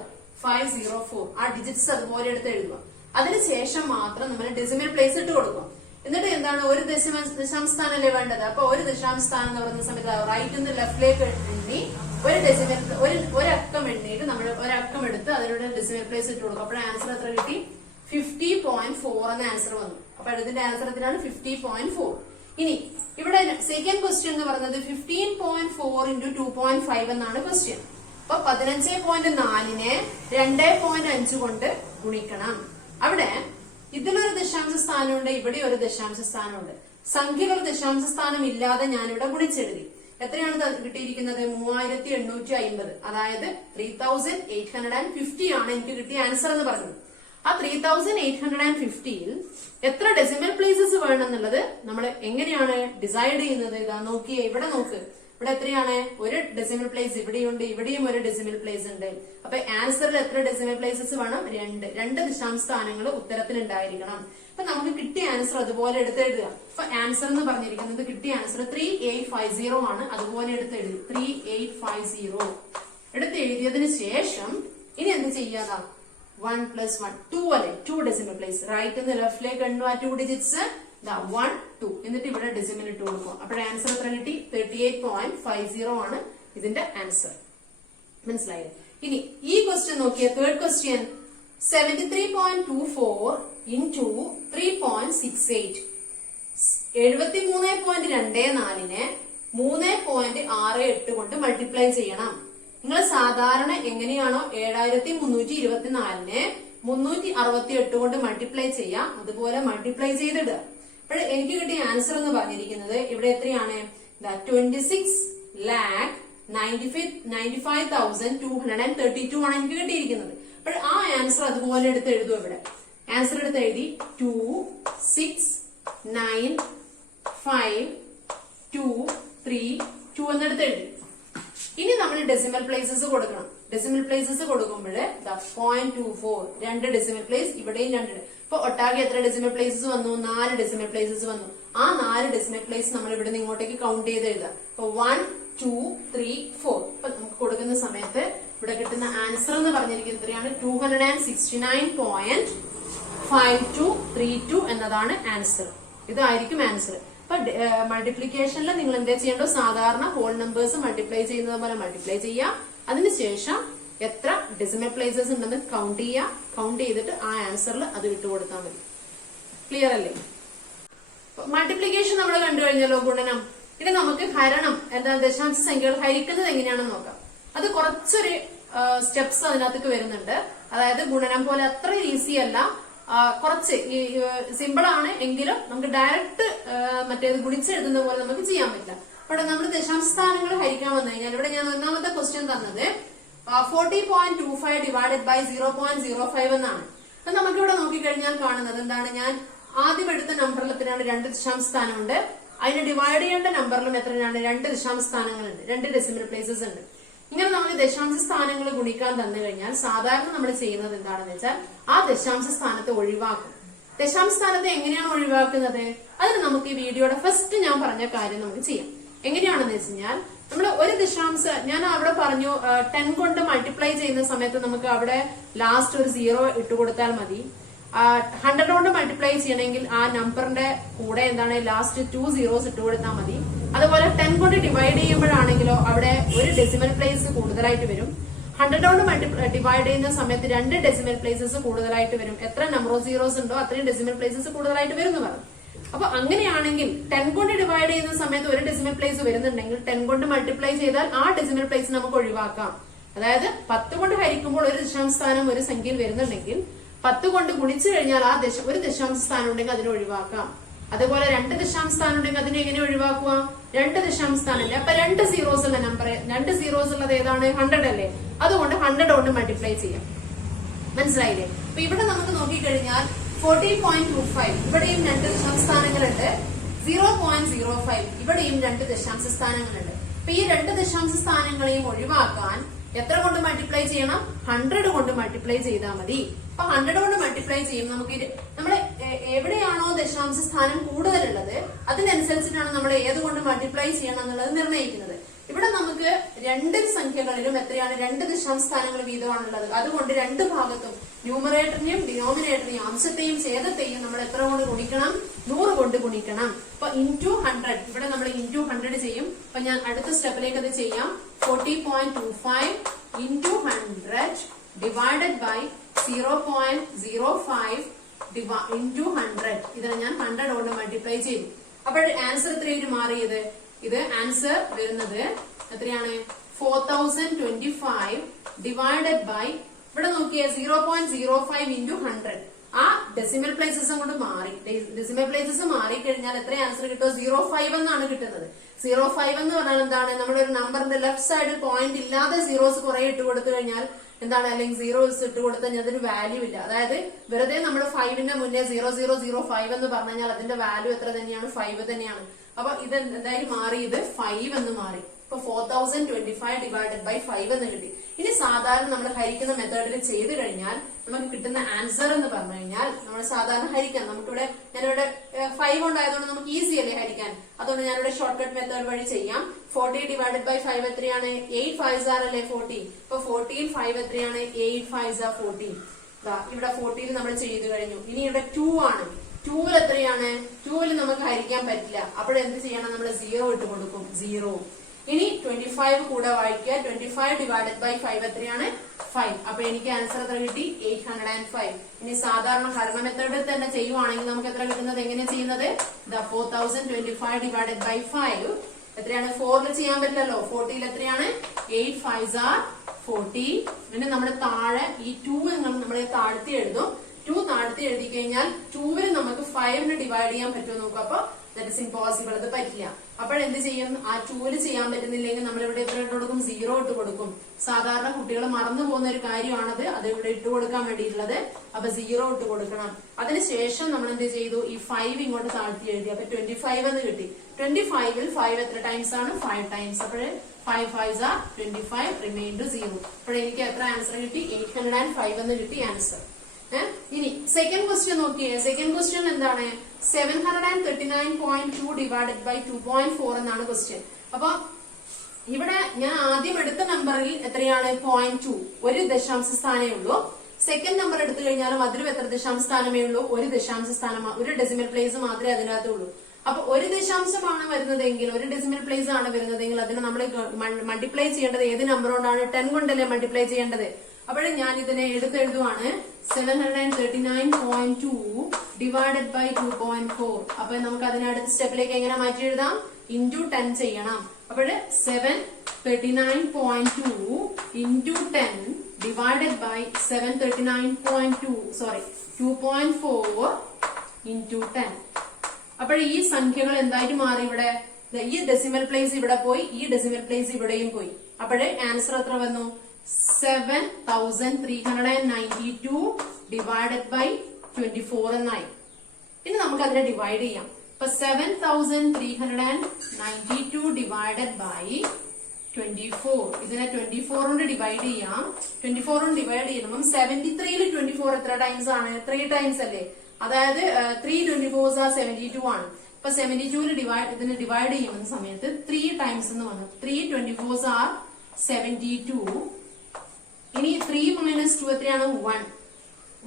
504. ആ ഡിജിറ്റ്സ് അതുപോലെ എടുത്ത് എഴുതുക. അതിനുശേഷം മാത്രം നമ്മൾ ഡെസിമൽ പ്ലേസ് ഇട്ട് കൊടുക്കും. എന്നിട്ട് എന്താണ് ഒരു ദശാംശ സ്ഥാനല്ലേ വേണ്ടത്. അപ്പൊ ഒരു ദശാംശ സ്ഥാനം എന്ന് പറയുന്ന സമയത്ത് റൈറ്റ് നിന്ന് ലെഫ്റ്റിലേക്ക് എണ്ണി ഒരു ഡെസിമൽ ഒരക്കം എണ്ണിയിട്ട് നമ്മൾ ഒരക്കം എടുത്ത് അതിലൂടെ ഡെസിമൽ പ്ലേസ് ഇട്ട് കൊടുക്കും. അപ്പോൾ ആൻസർ എത്ര കിട്ടി? 50.4 എന്ന ആൻസർ വന്നു. അപ്പൊ ഇതിന്റെ ആൻസർ എത്രയാണ്? 50.4. ഇനി ഇവിടെ സെക്കൻഡ് ക്വസ്റ്റ്യൻ എന്ന് പറയുന്നത് 15.4 into 2.5 എന്നാണ് ക്വസ്റ്റ്യൻ. അപ്പൊ 15.4നെ 2.5 കൊണ്ട് ഗുണിക്കണം. അവിടെ ഇതിലൊരു ദശാംശ സ്ഥാനമുണ്ട്, ഇവിടെ ഒരു ദശാംശ സ്ഥാനമുണ്ട്. സംഖ്യകൾ ദശാംശ സ്ഥാനം ഇല്ലാതെ ഞാനിവിടെ ഗുണിച്ചെഴുതി. എത്രയാണ് കിട്ടിയിരിക്കുന്നത്? 3850. അതായത് 3850 ആണ് എനിക്ക് കിട്ടിയ ആൻസർ എന്ന് പറഞ്ഞത്. ആ 3850ൽ എത്ര ഡെസിമൽ പ്ലേസസ് വേണം എന്നുള്ളത് നമ്മൾ എങ്ങനെയാണ് ഡിസൈഡ് ചെയ്യുന്നത്? ഇതാ നോക്കിയേ, ഇവിടെ നോക്ക്. ഇവിടെ എത്രയാണ്? ഒരു ഡെസിമൽ പ്ലേസ് ഇവിടെയുണ്ട്, ഇവിടെയും ഒരു ഡെസിമൽ പ്ലേസ് ഉണ്ട്. അപ്പൊ ആൻസറിൽ എത്ര ഡെസിമൽ പ്ലേസസ് വേണം? 2. 2 ദശാംശ സ്ഥാനങ്ങൾ ഉത്തരത്തിൽ ഉണ്ടായിരിക്കണം. അപ്പൊ നമുക്ക് കിട്ടിയ ആൻസർ അതുപോലെ എടുത്തെഴുതുക. അപ്പൊ ആൻസർ എന്ന് പറഞ്ഞിരിക്കുന്നത് കിട്ടിയ ആൻസർ 3850 ആണ്. അതുപോലെ എടുത്തെഴുതി 3850 എടുത്ത് എഴുതിയതിനു ശേഷം ഇനി എന്ത് ചെയ്യാതാ? 1 plus 1 2 അല്ലെ, 2 ഡെസിമൽ പ്ലേസ്. റൈറ്റ് നിന്ന് ലെഫ്റ്റിലേക്ക് എണ്ണുക 2 ഡിജിറ്റ്സ്. 1 2 എന്നിട്ട് ഇവിടെ ഡെസിമൽ ഇട്ട് കൊടുക്കും. അപ്പോൾ ആൻസർ എത്ര കിട്ടി? 38.50 ആണ് ഇതിന്റെ ആൻസർ. മനസ്സിലായത്? ഇനി ഈ ക്വസ്റ്റ്യൻ നോക്കിയ തേർഡ് ക്വസ്റ്റ്യൻ 73.24 into 3.68. 73.24നെ 3.68 കൊണ്ട് മൾട്ടിപ്ലൈ ചെയ്യണം. നിങ്ങൾ സാധാരണ എങ്ങനെയാണോ 7324നെ 368 കൊണ്ട് മൾട്ടിപ്ലൈ ചെയ്യാം അതുപോലെ മൾട്ടിപ്ലൈ ചെയ്തിടുക. അപ്പോൾ എനിക്ക് കിട്ടിയ ആൻസർ എന്ന് പറഞ്ഞിരിക്കുന്നത് ഇവിടെ എത്രയാണ്? 26,95,232 ആണ് എനിക്ക് കിട്ടിയിരിക്കുന്നത്. അപ്പോൾ ആ ആൻസർ അതുപോലെ എടുത്ത് എഴുതും. ഇവിടെ ആൻസർ എടുത്ത് എഴുതി 2695,232 എന്നെടുത്ത് എഴുതി. ഇനി നമ്മൾ ഡെസിമൽ പ്ലേസസ് കൊടുക്കണം. ഡെസിമൽ പ്ലേസസ് കൊടുക്കുമ്പോൾ 0.24 2 ഡെസിമൽ പ്ലേസ്, ഇവിടെയും 2. ഇപ്പൊ ഒട്ടാകെ എത്ര ഡെസിമൽ പ്ലേസസ് വന്നു? 4 ഡെസിമൽ പ്ലേസസ് വന്നു. ആ 4 ഡെസിമൽ പ്ലേസ് നമ്മൾ ഇവിടെ നിന്ന് ഇങ്ങോട്ടേക്ക് കൗണ്ട് ചെയ്ത് എഴുതാം. അപ്പൊ 1 2 3 4. ഇപ്പൊ നമുക്ക് കൊടുക്കുന്ന സമയത്ത് ഇവിടെ കിട്ടുന്ന ആൻസർ എന്ന് പറഞ്ഞിരിക്കുന്നത് എത്രയാണ്? 269.5232 എന്നതാണ് ആൻസർ. ഇതായിരിക്കും ആൻസർ. അപ്പൊ മൾട്ടിപ്ലിക്കേഷനിൽ നിങ്ങൾ എന്താ ചെയ്യേണ്ടത്? സാധാരണ ഹോൾ നമ്പേഴ്സ് മൾട്ടിപ്ലൈ ചെയ്യുന്നത് പോലെ മൾട്ടിപ്ലൈ ചെയ്യാം. അതിനുശേഷം എത്ര ഡെസിമൽ പ്ലേസസ് ഉണ്ടെന്ന് കൗണ്ട് ചെയ്യുക. കൗണ്ട് ചെയ്തിട്ട് ആ ആൻസറിൽ അത് ഇട്ടുകൊടുത്താൽ മതി. ക്ലിയർ അല്ലേ? മൾട്ടിപ്ലിക്കേഷൻ നമ്മൾ കണ്ടു കഴിഞ്ഞല്ലോ, ഗുണനം. ഇനി നമുക്ക് ഹരണം, എന്താ ദശാംശ സംഖ്യകൾ ഹരിക്കുന്നത് എങ്ങനെയാണെന്ന് നോക്കാം. അത് കുറച്ചൊരു സ്റ്റെപ്സ് അതിനകത്തേക്ക് വരുന്നുണ്ട്. അതായത് ഗുണനം പോലെ അത്ര ഈസി അല്ല, കുറച്ച് സിമ്പിൾ ആണ്. എങ്കിലും നമുക്ക് ഡയറക്റ്റ് മറ്റേത് ഗുണിച്ചെഴുതുന്ന പോലെ നമുക്ക് ചെയ്യാൻ പറ്റില്ല. അവിടെ നമ്മൾ ദശാംശ സ്ഥാനങ്ങൾ ഹരിക്കാൻ വന്നു കഴിഞ്ഞാൽ ഇവിടെ ഞാൻ ഒന്നാമത്തെ ക്വസ്റ്റ്യൻ തന്നത് 40.25 ഡിവൈഡഡ് ബൈ 0.05 എന്നാണ്. അപ്പൊ നമുക്കിവിടെ നോക്കിക്കഴിഞ്ഞാൽ കാണുന്നത് എന്താണ്, ഞാൻ ആദ്യം എടുത്ത നമ്പറിൽ എത്രയാണ് 2 ദശാംശ സ്ഥാനമുണ്ട്. അതിനെ ഡിവൈഡ് ചെയ്യേണ്ട നമ്പറിലും എത്രയാണ് 2 ദശാംശ സ്ഥാനങ്ങളുണ്ട്, 2 ഡെസിമൽ പ്ലേസസ് ഉണ്ട്. ഇങ്ങനെ നമ്മൾ ദശാംശ സ്ഥാനങ്ങൾ ഗുണിക്കാൻ തന്നു കഴിഞ്ഞാൽ സാധാരണ നമ്മൾ ചെയ്യുന്നത് എന്താണെന്ന് വെച്ചാൽ ആ ദശാംശ സ്ഥാനത്തെ ഒഴിവാക്കും. ദശാംശ സ്ഥാനത്തെ എങ്ങനെയാണ് ഒഴിവാക്കുന്നത്? അതിന് നമുക്ക് ഈ വീഡിയോയുടെ ഫസ്റ്റ് ഞാൻ പറഞ്ഞ കാര്യം നമുക്ക് ചെയ്യാം. എങ്ങനെയാണെന്ന് വെച്ച് കഴിഞ്ഞാൽ നമ്മൾ ഒരു ദശാംശ, ഞാൻ അവിടെ പറഞ്ഞു 10 കൊണ്ട് മൾട്ടിപ്ലൈ ചെയ്യുന്ന സമയത്ത് നമുക്ക് അവിടെ ലാസ്റ്റ് ഒരു 0 ഇട്ട് കൊടുത്താൽ മതി. 100 കൊണ്ട് മൾട്ടിപ്ലൈ ചെയ്യണമെങ്കിൽ ആ നമ്പറിന്റെ കൂടെ എന്താണ് ലാസ്റ്റ് 2 zeros ഇട്ട് കൊടുത്താൽ മതി. അതുപോലെ 10 കൊണ്ട് ഡിവൈഡ് ചെയ്യുമ്പോഴാണെങ്കിലോ അവിടെ ഒരു ഡെസിമൽ പ്ലേസ് കൂടുതലായിട്ട് വരും. 100 കൊണ്ട് ഡിവൈഡ് ചെയ്യുന്ന സമയത്ത് 2 ഡെസിമൽ പ്ലേസസ് കൂടുതലായിട്ട് വരും. എത്ര നമ്പർ ഓഫ് സീറോസ് ഉണ്ടോ അത്രയും ഡെസിമൽ പ്ലേസസ് കൂടുതലായിട്ട് വരും എന്ന് പറഞ്ഞു. അപ്പൊ അങ്ങനെയാണെങ്കിൽ 10 കൊണ്ട് ഡിവൈഡ് ചെയ്യുന്ന സമയത്ത് ഒരു ഡെസിമൽ പ്ലേസ് വരുന്നുണ്ടെങ്കിൽ 10 കൊണ്ട് മൾട്ടിപ്ലൈ ചെയ്താൽ ആ ഡെസിമൽ പ്ലേസ് നമുക്ക് ഒഴിവാക്കാം. അതായത് 10 കൊണ്ട് ഹരിക്കുമ്പോൾ ഒരു ദശാംശ സ്ഥാനം ഒരു സംഖ്യയിൽ വരുന്നുണ്ടെങ്കിൽ 10 കൊണ്ട് ഗുണിച്ചു കഴിഞ്ഞാൽ ആ ഒരു ദശാംശ സ്ഥാനം ഉണ്ടെങ്കിൽ അതിനെ ഒഴിവാക്കാം. അതുപോലെ 2 ദശാംശ സ്ഥാനം ഉണ്ടെങ്കിൽ അതിനെ എങ്ങനെ ഒഴിവാക്കുക? 2 ദശാംശ സ്ഥാനല്ലേ, അപ്പൊ 2 സീറോസ് ഉള്ള നമ്പർ, 2 സീറോസ് ഉള്ളത് ഏതാണ്? 100 അല്ലേ. അതുകൊണ്ട് 100 കൊണ്ട് മൾട്ടിപ്ലൈ ചെയ്യാം. മനസ്സിലായില്ലേ? അപ്പൊ ഇവിടെ നമുക്ക് നോക്കിക്കഴിഞ്ഞാൽ 40.25 ഇവിടെയും 2 ദശാംശ സ്ഥാനങ്ങളുണ്ട്. 0.05 ഇവിടെയും 2 ദശാംശ സ്ഥാനങ്ങളുണ്ട്. അപ്പൊ ഈ 2 ദശാംശ സ്ഥാനങ്ങളെയും ഒഴിവാക്കാൻ എത്ര കൊണ്ട് മൾട്ടിപ്ലൈ ചെയ്യണം? 100 കൊണ്ട് മൾട്ടിപ്ലൈ ചെയ്താൽ മതി. അപ്പൊ 100 കൊണ്ട് മൾട്ടിപ്ലൈ ചെയ്യും നമുക്ക് നമ്മൾ എവിടെയാണോ ദശാംശ സ്ഥാനം കൂടുതലുള്ളത് അതിനനുസരിച്ചിട്ടാണ് നമ്മൾ ഏതുകൊണ്ട് മൾട്ടിപ്ലൈ ചെയ്യണം എന്നുള്ളത് നിർണ്ണയിക്കുന്നത്. ഇവിടെ നമുക്ക് 2 സംഖ്യകളിലും എത്രയാണ് 2 ദശാംശ സ്ഥാനങ്ങൾ വീതമാണുള്ളത്. അതുകൊണ്ട് 2 ഭാഗത്തും ന്യൂമറേറ്ററിനെയും ഡിനോമിനേറ്ററിനെയും അംശത്തെയും ഛേദത്തെയും നമ്മൾ എത്ര കൊണ്ട് ഗുണിക്കണം? 100 കൊണ്ട് ഗുണിക്കണം. അപ്പൊ ഇൻറ്റു 100 ഇവിടെ നമ്മൾ ഇൻറ്റു 100 ചെയ്യും. അപ്പൊ ഞാൻ അടുത്ത സ്റ്റെപ്പിലേക്ക് അത് ചെയ്യാം. 40.25 ഇൻറ്റു 100 ഡിവൈഡഡ് ബൈ 0.05 ഇൻറ്റു 100. ഇതിനെ ഞാൻ 100 കൊണ്ട് മൾട്ടിപ്ലൈ ചെയ്തു. അപ്പോൾ ആൻസർ എത്രയായിട്ട് മാറിയത്? ഇത് ആൻസർ വരുന്നത് എത്രയാണ്? 4025 ഡിവൈഡഡ് ബൈ ഇവിടെ നോക്കിയേ 0.05 ഇൻറ്റു 100. ആ ഡെസിമൽ പ്ലേസസും കൊണ്ട് മാറി. ഡെസിമൽ പ്ലേസസ് മാറിക്കഴിഞ്ഞാൽ എത്ര ആൻസർ കിട്ടും? 05 എന്നാണ് കിട്ടുന്നത്. 05 എന്ന് പറഞ്ഞാൽ എന്താണ്? നമ്മുടെ ഒരു നമ്പറിന്റെ ലെഫ്റ്റ് സൈഡിൽ പോയിന്റ് ഇല്ലാതെ സീറോസ് കുറെ ഇട്ട് കൊടുത്തു കഴിഞ്ഞാൽ എന്താണ്, അല്ലെങ്കിൽ സീറോസ് ഇട്ട് കൊടുത്തു കഴിഞ്ഞാൽ അതിന് വാല്യൂ ഇല്ല. അതായത് വെറുതെ നമ്മൾ 5ന്റെ മുന്നേ 0005 എന്ന് പറഞ്ഞു കഴിഞ്ഞാൽ അതിന്റെ വാല്യൂ എത്ര തന്നെയാണ്? 5 തന്നെയാണ്. അപ്പൊ ഇത് എന്തായാലും മാറി, ഇത് 5 എന്ന് മാറി. ഇപ്പൊ 4025 ഡിവൈഡഡ് ബൈ 5 എന്ന് കിട്ടി. ഇനി സാധാരണ നമ്മൾ ഹരിക്കുന്ന മെത്തേഡിൽ ചെയ്ത് കഴിഞ്ഞാൽ നമുക്ക് കിട്ടുന്ന ആൻസർ എന്ന് പറഞ്ഞു കഴിഞ്ഞാൽ നമ്മൾ സാധാരണ ഹരിക്കാം. നമുക്കിവിടെ ഞാനിവിടെ 5 ഉണ്ടായതുകൊണ്ട് നമുക്ക് ഈസി അല്ലേ ഹരിക്കാൻ. അതുകൊണ്ട് ഞാനിവിടെ ഷോർട്ട് കട്ട് മെത്തേഡ് വഴി ചെയ്യാം. 40 ഡിവൈഡഡ് ബൈ 5 എത്രയാണ്? 8 5s അല്ലേ 40. ഇപ്പൊ 40ൽ 5 എത്രയാണ്? 8 5s 40. ഇവിടെ 40ൽ നമ്മൾ ചെയ്തു കഴിഞ്ഞു. ഇനി ഇവിടെ 2 ആണ്. 2ൽ എത്രയാണ്? 2ൽ നമുക്ക് ഹരിക്കാൻ പറ്റില്ല. അപ്പോഴെന്ത് ചെയ്യണം? നമ്മൾ 0 ഇട്ട് കൊടുക്കും. 0. ഇനി 25 കൂടെ വായിക്കുക. 25 ഡിവൈഡഡ് ബൈ 5 എത്രയാണ്? 5. അപ്പൊ എനിക്ക് ആൻസർ എത്ര കിട്ടി? 805. ഇനി സാധാരണ ഹരണ മെത്തേഡിൽ തന്നെ ചെയ്യുവാണെങ്കിൽ നമുക്ക് എത്ര കിട്ടുന്നത്? എങ്ങനെ ചെയ്യുന്നത്? 4025 ഡിവൈഡഡ് ബൈ 5 എത്രയാണ്? 4ൽ ചെയ്യാൻ പറ്റില്ലല്ലോ. 40ൽ എത്രയാണ്? 8 5s 40. പിന്നെ നമ്മുടെ താഴെ ഈ 2 നമ്മൾ താഴ്ത്തി എഴുതും. 2 താഴ്ത്തി എഴുതി കഴിഞ്ഞാൽ 2ൽ നമുക്ക് 5ന് ഡിവൈഡ് ചെയ്യാൻ പറ്റുമോ നോക്കും. അപ്പൊ ദാറ്റ് ഇസ് ഇമ്പോസിബിൾ, അത് പറ്റില്ല. അപ്പോഴെന്ത് ചെയ്യും? ആ 2ൽ ചെയ്യാൻ പറ്റുന്നില്ലെങ്കിൽ നമ്മൾ ഇവിടെ എത്ര ഇട്ട് കൊടുക്കും? 0 ഇട്ട് കൊടുക്കും. സാധാരണ കുട്ടികൾ മറന്നു പോകുന്ന ഒരു കാര്യമാണത്, അത് ഇവിടെ ഇട്ട് കൊടുക്കാൻ വേണ്ടിയിട്ടുള്ളത്. അപ്പൊ 0 ഇട്ട് കൊടുക്കണം. അതിനുശേഷം നമ്മൾ എന്ത് ചെയ്തു? ഈ 5 ഇങ്ങോട്ട് താഴ്ത്തി എഴുതി. അപ്പൊ 25 എന്ന് കിട്ടി. 25ൽ 5 എത്ര ടൈംസ് ആണ്? 5 ടൈംസ്. അപ്പോഴേ 5 5s 25, റിമൈൻഡർ 0. അപ്പോഴെനിക്ക് എത്ര ആൻസർ കിട്ടി? 805 എന്ന് കിട്ടി ആൻസർ. ഇനി സെക്കൻഡ് ക്വസ്റ്റ്യൻ നോക്കിയേ. സെക്കൻഡ് ക്വസ്റ്റ്യൻ എന്താണ്? 739.2 ഡിവൈഡഡ് ബൈ 2.4 എന്നാണ് ക്വസ്റ്റ്യൻ. അപ്പൊ ഇവിടെ ഞാൻ ആദ്യം എടുത്ത നമ്പറിൽ എത്രയാണ്? 0.2, ഒരു ദശാംശ സ്ഥാനമേ ഉള്ളൂ. സെക്കൻഡ് നമ്പർ എടുത്തു കഴിഞ്ഞാലും അതിലും എത്ര ദശാംശ സ്ഥാനമേ ഉള്ളൂ? ഒരു ദശാംശ സ്ഥാനം, ഒരു ഡെസിമൽ പ്ലേസ് മാത്രമേ അതിനകത്തുള്ളൂ. അപ്പൊ ഒരു ദശാംശമാണ് വരുന്നതെങ്കിൽ, ഒരു ഡെസിമൽ പ്ലേസ് ആണ് വരുന്നതെങ്കിൽ അതിനെ നമ്മൾ മൾട്ടിപ്ലൈ ചെയ്യേണ്ടത് ഏത് നമ്പർ കൊണ്ടാണ്? 10 കൊണ്ടല്ലേ മൾട്ടിപ്ലൈ ചെയ്യേണ്ടത്. അപ്പോഴും ഞാൻ ഇതിനെ എടുത്തെഴുതുവാണ്. 739.2 ഡിവൈഡഡ് ബൈ 2.4. അപ്പൊ നമുക്ക് അതിനെ അടുത്ത സ്റ്റെപ്പിലേക്ക് എങ്ങനെ മാറ്റി എഴുതാം? ഇൻറ്റു 10 ചെയ്യണം. അപ്പോഴ് 739.2 ഇൻറ്റു 10 ഡിവൈഡഡ് ബൈ 2.4 ഇൻറ്റു 10. അപ്പോൾ ഈ സംഖ്യകൾ എന്തായിട്ട് മാറി? ഇവിടെ ഈ ഡെസിമൽ പ്ലേസ് ഇവിടെ പോയി, ഈ ഡെസിമൽ പ്ലേസ് ഇവിടെയും പോയി. അപ്പോഴേ ആൻസർ എത്ര വന്നു? 7392 ഡിവൈഡഡ് ബൈ 24 എന്നായി. ഇനി നമുക്ക് അതിനെ ഡിവൈഡ് ചെയ്യാം. അപ്പൊ 7392 ഡിവൈഡഡ് ബൈ 24. ഇതിനെ 24 കൊണ്ട് ഡിവൈഡ് ചെയ്യാം. 24 കൊണ്ട് ഡിവൈഡ് ചെയ്യുമ്പോൾ 73ൽ 24 എത്ര ടൈംസ് ആണ്? 3 ടൈംസ് അല്ലേ? അതായത് 3 24s are 72 ആണ്. ഇപ്പൊ 72ൽ ഇതിനെ ഡിവൈഡ് ചെയ്യുന്ന സമയത്ത് 3 ടൈംസ് എന്ന് വന്നു. 3 24s are 72. ഇനി 3 മൈനസ് 2 എത്രയാണ്?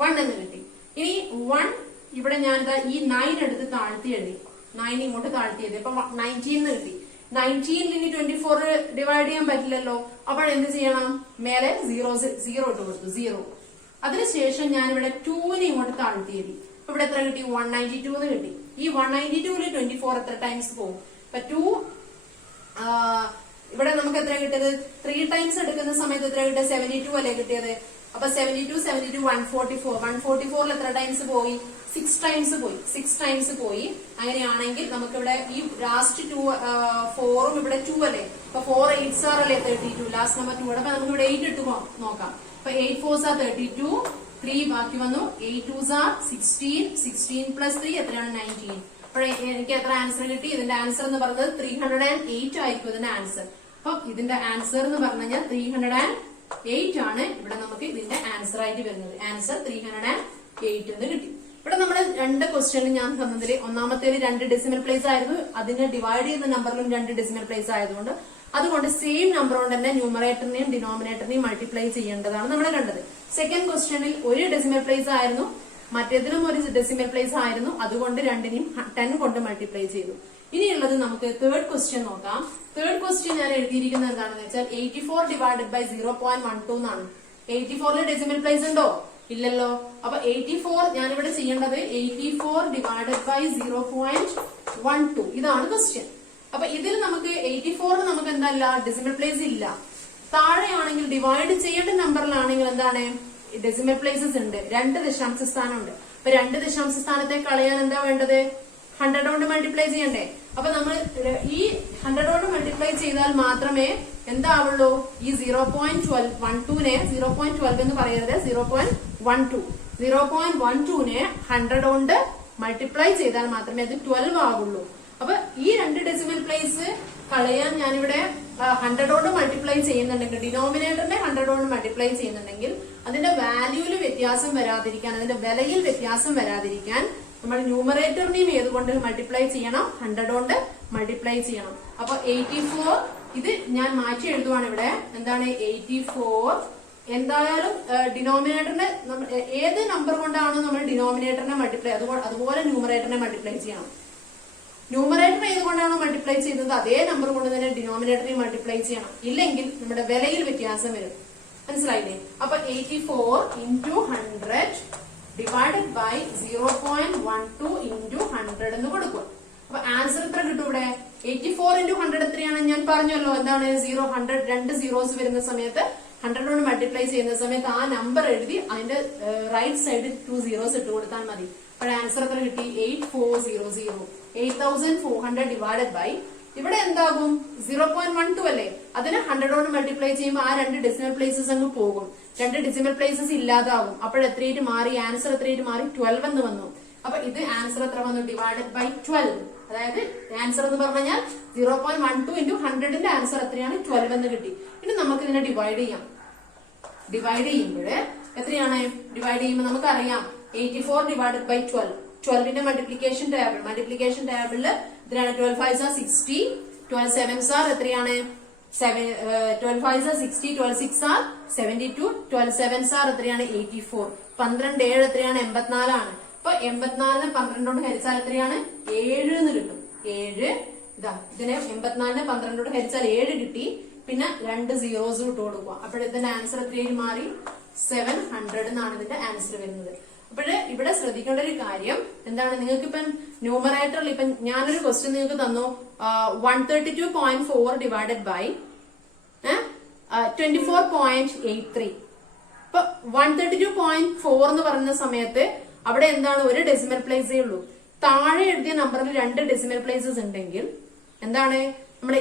1 എന്ന് കിട്ടി. ഇനി 1 ഇവിടെ ഞാനിതാ ഈ 9 എടുത്ത് താഴ്ത്തി എഴുതി. 9 ഇങ്ങോട്ട് താഴ്ത്തി എഴുതി. അപ്പൊ 19 എന്ന് കിട്ടി. 19 ഇനി 24 ഡിവൈഡ് ചെയ്യാൻ പറ്റില്ലല്ലോ. അപ്പോൾ എന്ത് ചെയ്യണം? മേലെ 0 ഇട്ട് കൊടുത്തു, 0. അതിനുശേഷം ഞാൻ ഇവിടെ 2നെ ഇങ്ങോട്ട് താഴ്ത്തി എഴുതി. അപ്പൊ ഇവിടെ എത്ര കിട്ടി? 192 എന്ന് കിട്ടി. ഈ 192ൽ 24 എത്ര ടൈംസ് പോകും? അപ്പൊ 2 ഇവിടെ നമുക്ക് എത്ര കിട്ടിയത്? 3 ടൈംസ് എടുക്കുന്ന സമയത്ത് എത്ര കിട്ടിയത്? 72 അല്ലേ കിട്ടിയത്? അപ്പൊ 72 144. 144ൽ എത്ര ടൈംസ് പോയി? 6 ടൈംസ് പോയി. 6 ടൈംസ് പോയി. അങ്ങനെയാണെങ്കിൽ നമുക്കിവിടെ ഈ ലാസ്റ്റ് 4ഉം ഇവിടെ 2 അല്ലേ? അപ്പൊ 4 8s are അല്ലേ 32. ലാസ്റ്റ് നമ്പർ 2 അപ്പൊ നമുക്ക് ഇവിടെ 8 ഇട്ട് നോക്കാം. അപ്പൊ 8 4s are 32. 3 ബാക്കി വന്നു. 8 2s are 16. 16 പ്ലസ് 3 എത്രയാണ്? 19. അപ്പോൾ എനിക്ക് എത്ര ആൻസർ കിട്ടി? ഇതിന്റെ ആൻസർ എന്ന് പറയുന്നത് 308 ആയിരിക്കും ഇതിന്റെ ആൻസർ. അപ്പൊ ഇതിന്റെ ആൻസർ എന്ന് പറഞ്ഞു കഴിഞ്ഞാൽ 308 ആണ് ഇവിടെ നമുക്ക് ഇതിന്റെ ആൻസർ ആയിട്ട് വരുന്നത്. ആൻസർ 308 എന്ന് കിട്ടി. ഇവിടെ നമ്മൾ 2 ക്വസ്റ്റ്യൻ ഞാൻ തന്നതിൽ ഒന്നാമത്തേൽ 2 ഡെസിമൽ പ്ലേസ് ആയിരുന്നു. അതിനെ ഡിവൈഡ് ചെയ്യുന്ന നമ്പറിലും 2 ഡെസിമൽ പ്ലേസ് ആയതുകൊണ്ട് അതുകൊണ്ട് സെയിം നമ്പർ കൊണ്ട് തന്നെ ന്യൂമറേറ്ററിനെയും ഡിനോമിനേറ്ററിനെയും മൾട്ടിപ്ലൈ ചെയ്യേണ്ടതാണ് നമ്മൾ കണ്ടത്. സെക്കൻഡ് ക്വസ്റ്റ്യനിൽ ഒരു ഡെസിമൽ പ്ലേസ് ആയിരുന്നു, മറ്റേതിനും ഒരു ഡെസിമൽ പ്ലേസ് ആയിരുന്നു. അതുകൊണ്ട് രണ്ടിനെയും 10 കൊണ്ട് മൾട്ടിപ്ലൈ ചെയ്തു. ഇനിയുള്ളത് നമുക്ക് തേർഡ് ക്വസ്റ്റ്യൻ നോക്കാം. തേർഡ് ക്വസ്റ്റ്യൻ ഞാൻ എഴുതിയിരിക്കുന്നത് എന്താണെന്ന് വെച്ചാൽ 84 ഡിവൈഡഡ് ബൈ 0.12 എന്നാണ്. 84ൽ ഡെസിമൽ പ്ലേസ് ഉണ്ടോ? ഇല്ലല്ലോ. അപ്പൊ 84 ഞാനിവിടെ ചെയ്യേണ്ടത് 84 ഡിവൈഡഡ് ബൈ 0.12 ഇതാണ് ക്വസ്റ്റ്യൻ. അപ്പൊ ഇതിൽ നമുക്ക് 84 നമുക്ക് എന്തല്ല? ഡെസിമൽ പ്ലേസ് ഇല്ല. താഴെയാണെങ്കിൽ ഡിവൈഡ് ചെയ്യേണ്ട നമ്പറിലാണെങ്കിൽ എന്താണ്? ഡെസിമൽ പ്ലേസസ് ഉണ്ട്. 2 ദശാംശ സ്ഥാനം ഉണ്ട്. അപ്പൊ 2 ദശാംശ സ്ഥാനത്തെ കളയാൻ എന്താ വേണ്ടത്? 100 കൊണ്ട് മൾട്ടിപ്ലൈ ചെയ്യണ്ടേ? അപ്പൊ നമ്മൾ ഈ 100 കൊണ്ട് മൾട്ടിപ്ലൈ ചെയ്താൽ മാത്രമേ എന്താവുള്ളൂ? ഈ 0.12നെ 0.12 എന്ന് പറയരുത്, 0.12 0.12നെ 100 കൊണ്ട് മൾട്ടിപ്ലൈ ചെയ്താൽ മാത്രമേ അത് 12 ആകുള്ളൂ. അപ്പൊ ഈ 2 ഡെസിമൽ പ്ലേസ് കളയാൻ ഞാനിവിടെ 100 കൊണ്ട് മൾട്ടിപ്ലൈ ചെയ്യുന്നുണ്ടെങ്കിൽ, ഡിനോമിനേറ്ററിനെ 100 കൊണ്ട് മൾട്ടിപ്ലൈ ചെയ്യുന്നുണ്ടെങ്കിൽ അതിന്റെ വാല്യൂല് വ്യത്യാസം വരാതിരിക്കാൻ, അതിന്റെ വിലയിൽ വ്യത്യാസം വരാതിരിക്കാൻ നമ്മൾ ന്യൂമറേറ്ററിനെയും ഏതുകൊണ്ട് മൾട്ടിപ്ലൈ ചെയ്യണം? 100 കൊണ്ട് മൾട്ടിപ്ലൈ ചെയ്യണം. അപ്പൊ 84 ഇത് ഞാൻ മാറ്റി എഴുതുവാണ് ഇവിടെ. എന്താണ് 84? എന്തായാലും ഡിനോമിനേറ്ററിനെ ഏത് നമ്പർ കൊണ്ടാണോ നമ്മൾ ഡിനോമിനേറ്ററിനെ മൾട്ടിപ്ലൈ, അതുപോലെ ന്യൂമറേറ്ററിനെ മൾട്ടിപ്ലൈ ചെയ്യണം. ന്യൂമറേറ്റർ ഏതുകൊണ്ടാണോ മൾട്ടിപ്ലൈ ചെയ്യുന്നത് അതേ നമ്പർ കൊണ്ട് തന്നെ ഡിനോമിനേറ്ററിനെ മൾട്ടിപ്ലൈ ചെയ്യണം. ഇല്ലെങ്കിൽ നമ്മുടെ വിലയിൽ വ്യത്യാസം വരും. മനസ്സിലായില്ലേ? അപ്പൊ 84 into 100 ഡിവൈഡഡ് ബൈ 0.12 into 100 എന്ന് കൊടുക്കുക. അപ്പൊ ആൻസർ എത്ര കിട്ടും ഇവിടെ? 84 into 100 എത്രയാണ്? ഞാൻ പറഞ്ഞല്ലോ എന്താണ്? 100 2 zeros വരുന്ന സമയത്ത് 100 കൊണ്ട് മൾട്ടിപ്ലൈ ചെയ്യുന്ന സമയത്ത് ആ നമ്പർ എഴുതി അതിന്റെ റൈറ്റ് സൈഡിൽ 2 zeros ഇട്ട് കൊടുത്താൽ മതി. അപ്പോൾ ആൻസർ എത്ര കിട്ടി? 8400. 8400 ഡിവൈഡഡ് ബൈ ഇവിടെ എന്താകും? 0.12 അല്ലേ? അതിനെ 100 കൊണ്ട് മൾട്ടിപ്ലൈ ചെയ്യുമ്പോൾ ആ 2 ഡെസിമൽ പ്ലേസസ് അങ്ങ് പോകും. 2 ഡെസിമൽ പ്ലേസസ് ഇല്ലാതാവും. അപ്പോൾ എത്രയായിട്ട് മാറി? ആൻസർ എത്രയായിട്ട് മാറി? 12 എന്ന് വന്നു. അപ്പൊ ഇത് ആൻസർ എത്ര വന്നു? Divided by 12. അതായത് ആൻസർ എന്ന് പറഞ്ഞാൽ 0.12 into 100ന്റെ ആൻസർ എത്രയാണ്? 12 എന്ന് കിട്ടി. ഇനി നമുക്ക് ഇതിനെ ഡിവൈഡ് ചെയ്യാം. ഡിവൈഡ് ചെയ്യുമ്പോൾ എത്രയാണ്? ഡിവൈഡ് ചെയ്യുമ്പോൾ നമുക്കറിയാം 84 ഡിവൈഡഡ് ബൈ 12. 12ന്റെ മൾട്ടിപ്ലിക്കേഷൻ ടേബിളില് ഇതിനാണ് 12 5s are 60, 12 7s are എത്രയാണ്? 12 5s are 60, 12 6s are 72, 12 7s are എത്രയാണ്? 84. 12 7 എത്രയാണ്? 84 ആണ്. അപ്പൊ 84നെ 12 കൊണ്ട് ഹരിച്ചാൽ എത്രയാണ്? 7 എന്ന് കിട്ടും. 7 ഇതാ ഇതിനെ 84നെ 12 കൊണ്ട് ഹരിച്ചാൽ 7 കിട്ടി. പിന്നെ 2 zeros ഇട്ട് കൊടുക്കുക. അപ്പോൾ ഇതിന്റെ ആൻസർ എത്രയായി മാറി? 700 എന്നാണ് ഇതിന്റെ ആൻസർ വരുന്നത്. അപ്പോഴ് ഇവിടെ ശ്രദ്ധിക്കേണ്ട ഒരു കാര്യം എന്താണ്? നിങ്ങൾക്ക് ഇപ്പം ന്യൂമറേറ്ററിൽ ഇപ്പം ഞാനൊരു ക്വസ്റ്റ്യൻ നിങ്ങൾക്ക് തന്നു 132.4 ഡിവൈഡഡ് ബൈ 24.83. ഇപ്പൊ 132.4 എന്ന് പറയുന്ന സമയത്ത് അവിടെ എന്താണ്? ഒരു ഡെസിമൽ പ്ലേസേ ഉള്ളൂ. താഴെ എഴുതിയ നമ്പറിൽ 2 ഡെസിമൽ പ്ലേസസ് ഉണ്ടെങ്കിൽ എന്താണ്? നമ്മുടെ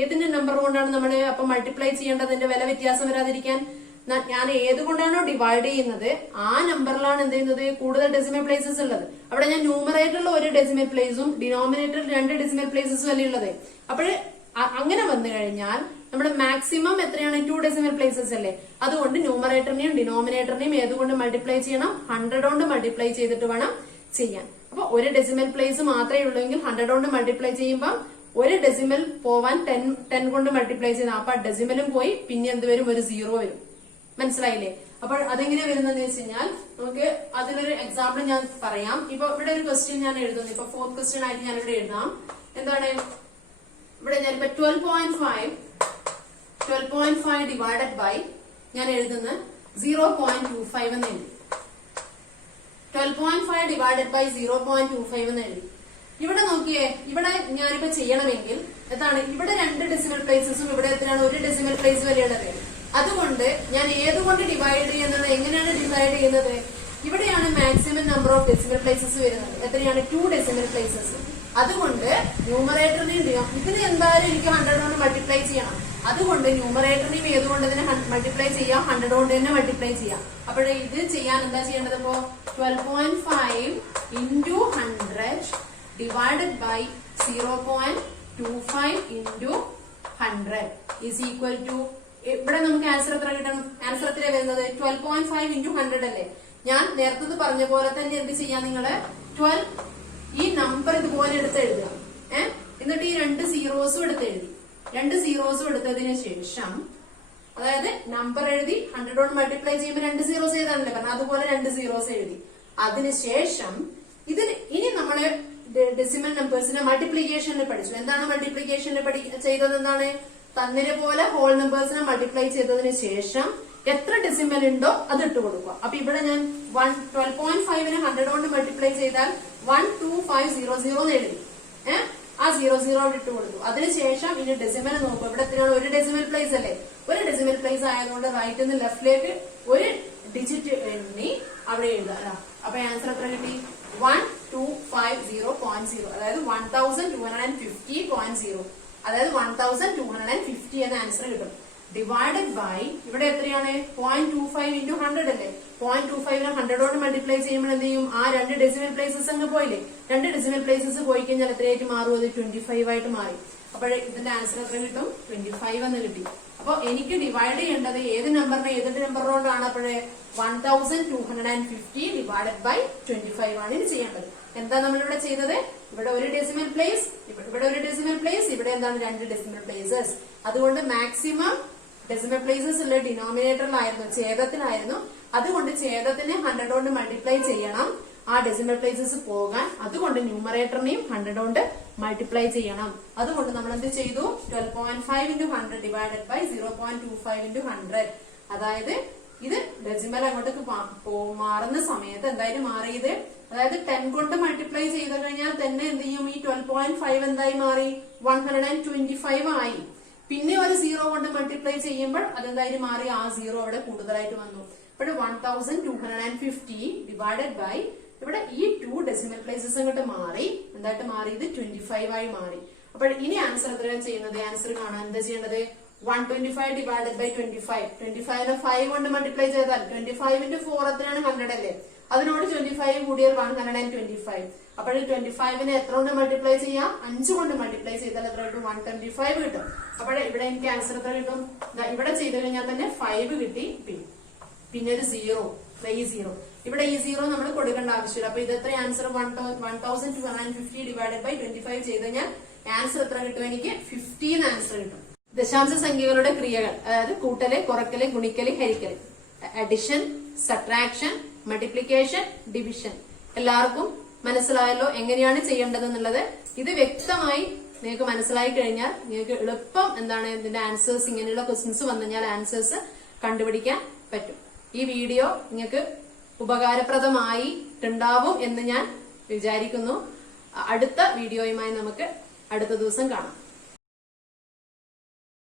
ഏതിന്റെ നമ്പർ കൊണ്ടാണ് നമ്മൾ അപ്പൊ മൾട്ടിപ്ലൈ ചെയ്യേണ്ടതിന്റെ വില വ്യത്യാസം വരാതിരിക്കാൻ ഞാൻ ഏതുകൊണ്ടാണോ ഡിവൈഡ് ചെയ്യുന്നത് ആ നമ്പറിലാണ് എന്ത് ചെയ്യുന്നത് കൂടുതൽ ഡെസിമൽ പ്ലേസസ് ഉള്ളത്. അവിടെ ഞാൻ ന്യൂമറേറ്ററിൽ ഒരു ഡെസിമൽ പ്ലേസും ഡിനോമിനേറ്ററിൽ 2 ഡെസിമൽ പ്ലേസസും അല്ലേ ഉള്ളത്. അപ്പോൾ അങ്ങനെ വന്നു കഴിഞ്ഞാൽ നമ്മുടെ മാക്സിമം എത്രയാണ് 2 ഡെസിമൽ പ്ലേസസ് അല്ലേ. അതുകൊണ്ട് ന്യൂമറേറ്ററിനെയും ഡിനോമിനേറ്ററിനെയും ഏതുകൊണ്ട് മൾട്ടിപ്ലൈ ചെയ്യണം 100 കൊണ്ട് മൾട്ടിപ്ലൈ ചെയ്തിട്ട് വേണം ചെയ്യാൻ. അപ്പൊ ഒരു ഡെസിമൽ പ്ലേസ് മാത്രമേ ഉള്ളൂ എങ്കിൽ 100 കൊണ്ട് മൾട്ടിപ്ലൈ ചെയ്യുമ്പോൾ ഒരു ഡെസിമൽ പോവാൻ 10 കൊണ്ട് മൾട്ടിപ്ലൈ ചെയ്യണം. അപ്പൊ ഡെസിമലും പോയി പിന്നെ എന്ത് വരും ഒരു 0 വരും. മനസ്സിലായില്ലേ. അപ്പോൾ അതെങ്ങനെ വരുന്നതെന്ന് വെച്ച് കഴിഞ്ഞാൽ നമുക്ക് അതിലൊരു എക്സാമ്പിൾ ഞാൻ പറയാം. ഇപ്പൊ ഇവിടെ ഒരു ക്വസ്റ്റ്യൻ ഞാൻ എഴുതുന്നു. ഇപ്പൊ 4th ക്വസ്റ്റ്യൻ ആയിട്ട് ഞാൻ ഇവിടെ എഴുതാം. എന്താണ് ഇവിടെ ഞാനിപ്പോ 12.5 ഡിവൈഡഡ് ബൈ ഞാൻ എഴുതുന്ന 0.25 എന്ന് എഴുതി. 12.5 ഡിവൈഡഡ് ബൈ 0.25 എന്ന് എഴുതി. ഇവിടെ നോക്കിയേ, ഇവിടെ ഞാനിപ്പോ ചെയ്യണമെങ്കിൽ എന്താണ് ഇവിടെ 2 ഡെസിമൽ പ്ലേസസും ഇവിടെ എത്രയാണ് 1 ഡെസിമൽ പ്ലേസ് വരെയുള്ളത്. അതുകൊണ്ട് ഞാൻ ഏതുകൊണ്ട് ഡിവൈഡ് ചെയ്യുന്നത്, എങ്ങനെയാണ് ഡിവൈഡ് ചെയ്യുന്നത്, ഇവിടെയാണ് maximum number of decimal places വരുന്നത്. എത്രയാണ് 2 ഡെസിമൽ പ്ലേസസ്. അതുകൊണ്ട് ന്യൂമറേറ്ററിനെയും ഇതിന് എന്തായാലും എനിക്ക് 100 കൊണ്ട് മൾട്ടിപ്ലൈ ചെയ്യണം. അതുകൊണ്ട് ന്യൂമറേറ്ററിനെയും ഏതുകൊണ്ട് ഇതിനെ മൾട്ടിപ്ലൈ ചെയ്യാം 100 കൊണ്ട് തന്നെ മൾട്ടിപ്ലൈ ചെയ്യാം. അപ്പോൾ ഇത് ചെയ്യാൻ എന്താ ചെയ്യേണ്ടത്, ഇപ്പോ 12.5 into 100 divided by 0.25 into 100 is equal to, ഇവിടെ നമുക്ക് ആൻസർ എത്ര കിട്ടണം, ആൻസർ എത്ര വരുന്നത് 12.5 into 100 അല്ലേ. ഞാൻ നേരത്തെ പറഞ്ഞ പോലെ തന്നെ എന്ത് ചെയ്യാം, നിങ്ങള് 12 ഈ നമ്പർ ഇതുപോലെ എടുത്ത് എഴുതുക. എന്നിട്ട് ഈ 2 സീറോസും എടുത്ത് എഴുതി. 2 സീറോസും എടുത്തതിന് ശേഷം, അതായത് നമ്പർ എഴുതി 100 കൊണ്ട് മൾട്ടിപ്ലൈ ചെയ്യുമ്പോൾ 2 സീറോസ് എഴുതാനല്ലേ പറഞ്ഞത്, അതുപോലെ 2 സീറോസ് എഴുതി. അതിനുശേഷം ഇതിന് ഇനി നമ്മള് ഡെസിമൽ നമ്പേഴ്സിന്റെ മൾട്ടിപ്ലിക്കേഷനിൽ പഠിച്ചു. എന്താണ് മൾട്ടിപ്ലിക്കേഷനിൽ ചെയ്തത്, എന്താണ് തന്നിനെ പോലെ ഹോൾ നമ്പേഴ്സിനെ മൾട്ടിപ്ലൈ ചെയ്തതിന് ശേഷം എത്ര ഡെസിമൽ ഉണ്ടോ അത് ഇട്ട് കൊടുക്കുക. അപ്പൊ ഇവിടെ ഞാൻ 12.5നെ 100 കൊണ്ട് മൾട്ടിപ്ലൈ ചെയ്താൽ 12500 എന്ന് എഴുതി. ആ 00 അവിടെ ഇട്ട് കൊടുത്തു. അതിനുശേഷം ഇനി ഡെസിമൽ നോക്കുക. ഇവിടെ എത്രയാണ് 1 ഡെസിമൽ പ്ലേസ് അല്ലേ. 1 ഡെസിമൽ പ്ലേസ് ആയതുകൊണ്ട് റൈറ്റ് നിന്ന് ലെഫ്റ്റിലേക്ക് 1 ഡിജിറ്റ് എണ്ണി അവിടെ എഴുതാം. അപ്പൊ ആൻസർ എത്ര കിട്ടി 1250.0, അതായത് 1250.0, അതായത് 1250 എന്ന ആൻസർ കിട്ടും. ഡിവൈഡഡ് ബൈ ഇവിടെ എത്രയാണ് 0.25 into 100 അല്ലേ. 0.25നെ 100 കൊണ്ട് മൾട്ടിപ്ലൈ ചെയ്യുമ്പോൾ എന്ത് ചെയ്യും, ആ 2 ഡെസിമൽ പ്ലേസസ് അങ്ങ് പോയില്ലേ. 2 ഡെസിമൽ പ്ലേസസ് പോയി കഴിഞ്ഞാൽ എത്രയായിട്ട് മാറും, അത് 25 ആയിട്ട് മാറി. അപ്പോൾ ഇതിന്റെ ആൻസർ എത്ര കിട്ടും 25 എന്ന് കിട്ടി. അപ്പൊ എനിക്ക് ഡിവൈഡ് ചെയ്യേണ്ടത് ഏത് നമ്പറിനെ ഏത് നമ്പറിനോടാണ്, അപ്പോഴേ 1250 ഡിവൈഡഡ് ബൈ 25 ആണ് ഇത് ചെയ്യേണ്ടത്. എന്താ നമ്മളിവിടെ ചെയ്തത്, ഇവിടെ 1 ഡെസിമൽ പ്ലേസ്, ഇവിടെ 1 ഡെസിമൽ പ്ലേസ്, ഇവിടെ എന്താണ് 2 ഡെസിമൽ പ്ലേസസ്. അതുകൊണ്ട് മാക്സിമം ഡെസിമൽ പ്ലേസസ് ഉള്ള ഡിനോമിനേറ്ററിലായിരുന്നു, ഛേദത്തിലായിരുന്നു. അതുകൊണ്ട് ഛേദത്തിനെ 100 കൊണ്ട് മൾട്ടിപ്ലൈ ചെയ്യണം ആ ഡെസിമൽ പ്ലേസസ് പോകാൻ. അതുകൊണ്ട് ന്യൂമറേറ്ററിനെയും 100 കൊണ്ട് മൾട്ടിപ്ലൈ ചെയ്യണം. അതുകൊണ്ട് നമ്മൾ എന്ത് ചെയ്തു, 12.5 into 100 ഡിവൈഡഡ് ബൈ 0.25 into 100. അതായത് ഇത് ഡെസിമൽ അങ്ങോട്ടേക്ക് മാറുന്ന സമയത്ത് എന്തായാലും മാറിയത്, അതായത് 10 കൊണ്ട് മൾട്ടിപ്ലൈ ചെയ്ത് കഴിഞ്ഞാൽ തന്നെ എന്ത് ചെയ്യും, ഈ 12.5 എന്തായി മാറി 125 ആയി. പിന്നെ ഒരു 0 കൊണ്ട് മൾട്ടിപ്ലൈ ചെയ്യുമ്പോൾ അതെന്തായാലും മാറി, ആ 0 അവിടെ കൂടുതലായിട്ട് വന്നു. അപ്പോൾ 1250 ഡിവൈഡഡ് ബൈ ഇവിടെ ഈ 2 ഡെസിമൽ പ്ലേസസ് അങ്ങോട്ട് മാറി, എന്തായിട്ട് മാറി, ഇത് 25 ആയി മാറി. അപ്പോൾ ഇനി ആൻസർ എത്രയാണ് ചെയ്യുന്നത്, ആൻസർ കാണാൻ എന്താ ചെയ്യേണ്ടത്, 125 ഡിവൈഡഡ് ബൈ 25. 25നെ 5 കൊണ്ട് മൾട്ടിപ്ലൈ ചെയ്താൽ 25 into 4 എത്രയാണ് 100 അല്ലേ. അതിനോട് 25 കൂടിയാൽ 125. അപ്പോൾ 25നെ എത്ര കൊണ്ട് മൾട്ടിപ്ലൈ ചെയ്യാം, 5 കൊണ്ട് മൾട്ടിപ്ലൈ ചെയ്താൽ എത്ര കിട്ടും, 125 കിട്ടും. അപ്പോൾ ഇവിടെ എനിക്ക് ആൻസർ എത്ര കിട്ടും, ഇവിടെ ചെയ്ത് കഴിഞ്ഞാൽ തന്നെ 5 കിട്ടി. പിന്നെ ഒരു 0, ഈ 0, ഇവിടെ ഈ 0 നമ്മൾ കൊടുക്കേണ്ട ആവശ്യമില്ല. അപ്പൊ ഇത് എത്ര ആൻസർ 1250 ഡിവൈഡഡ് ബൈ 25 ചെയ്ത് കഴിഞ്ഞാൽ ആൻസർ എത്ര കിട്ടും, എനിക്ക് 50 ആൻസർ കിട്ടും. ദശാംശ സംഖ്യകളുടെ ക്രിയകൾ, അതായത് കൂട്ടല്, കുറക്കല്, ഗുണിക്കല്, ഹരിക്കല്, അഡിഷൻ, സബ്ട്രാക്ഷൻ, മൾട്ടിപ്ലിക്കേഷൻ, ഡിവിഷൻ, എല്ലാവർക്കും മനസ്സിലായല്ലോ എങ്ങനെയാണ് ചെയ്യേണ്ടത് എന്നുള്ളത്. ഇത് വ്യക്തമായി നിങ്ങൾക്ക് മനസ്സിലായി കഴിഞ്ഞാൽ നിങ്ങൾക്ക് എളുപ്പം എന്താണ് ഇതിന്റെ ആൻസേഴ്സ്, ഇങ്ങനെയുള്ള ക്വസ്റ്റ്യൻസ് വന്നു കഴിഞ്ഞാൽ ആൻസേഴ്സ് കണ്ടുപിടിക്കാൻ പറ്റും. ഈ വീഡിയോ നിങ്ങൾക്ക് ഉപകാരപ്രദമായിട്ടുണ്ടാവും എന്ന് ഞാൻ വിചാരിക്കുന്നു. അടുത്ത വീഡിയോയുമായി നമുക്ക് അടുത്ത ദിവസം കാണാം.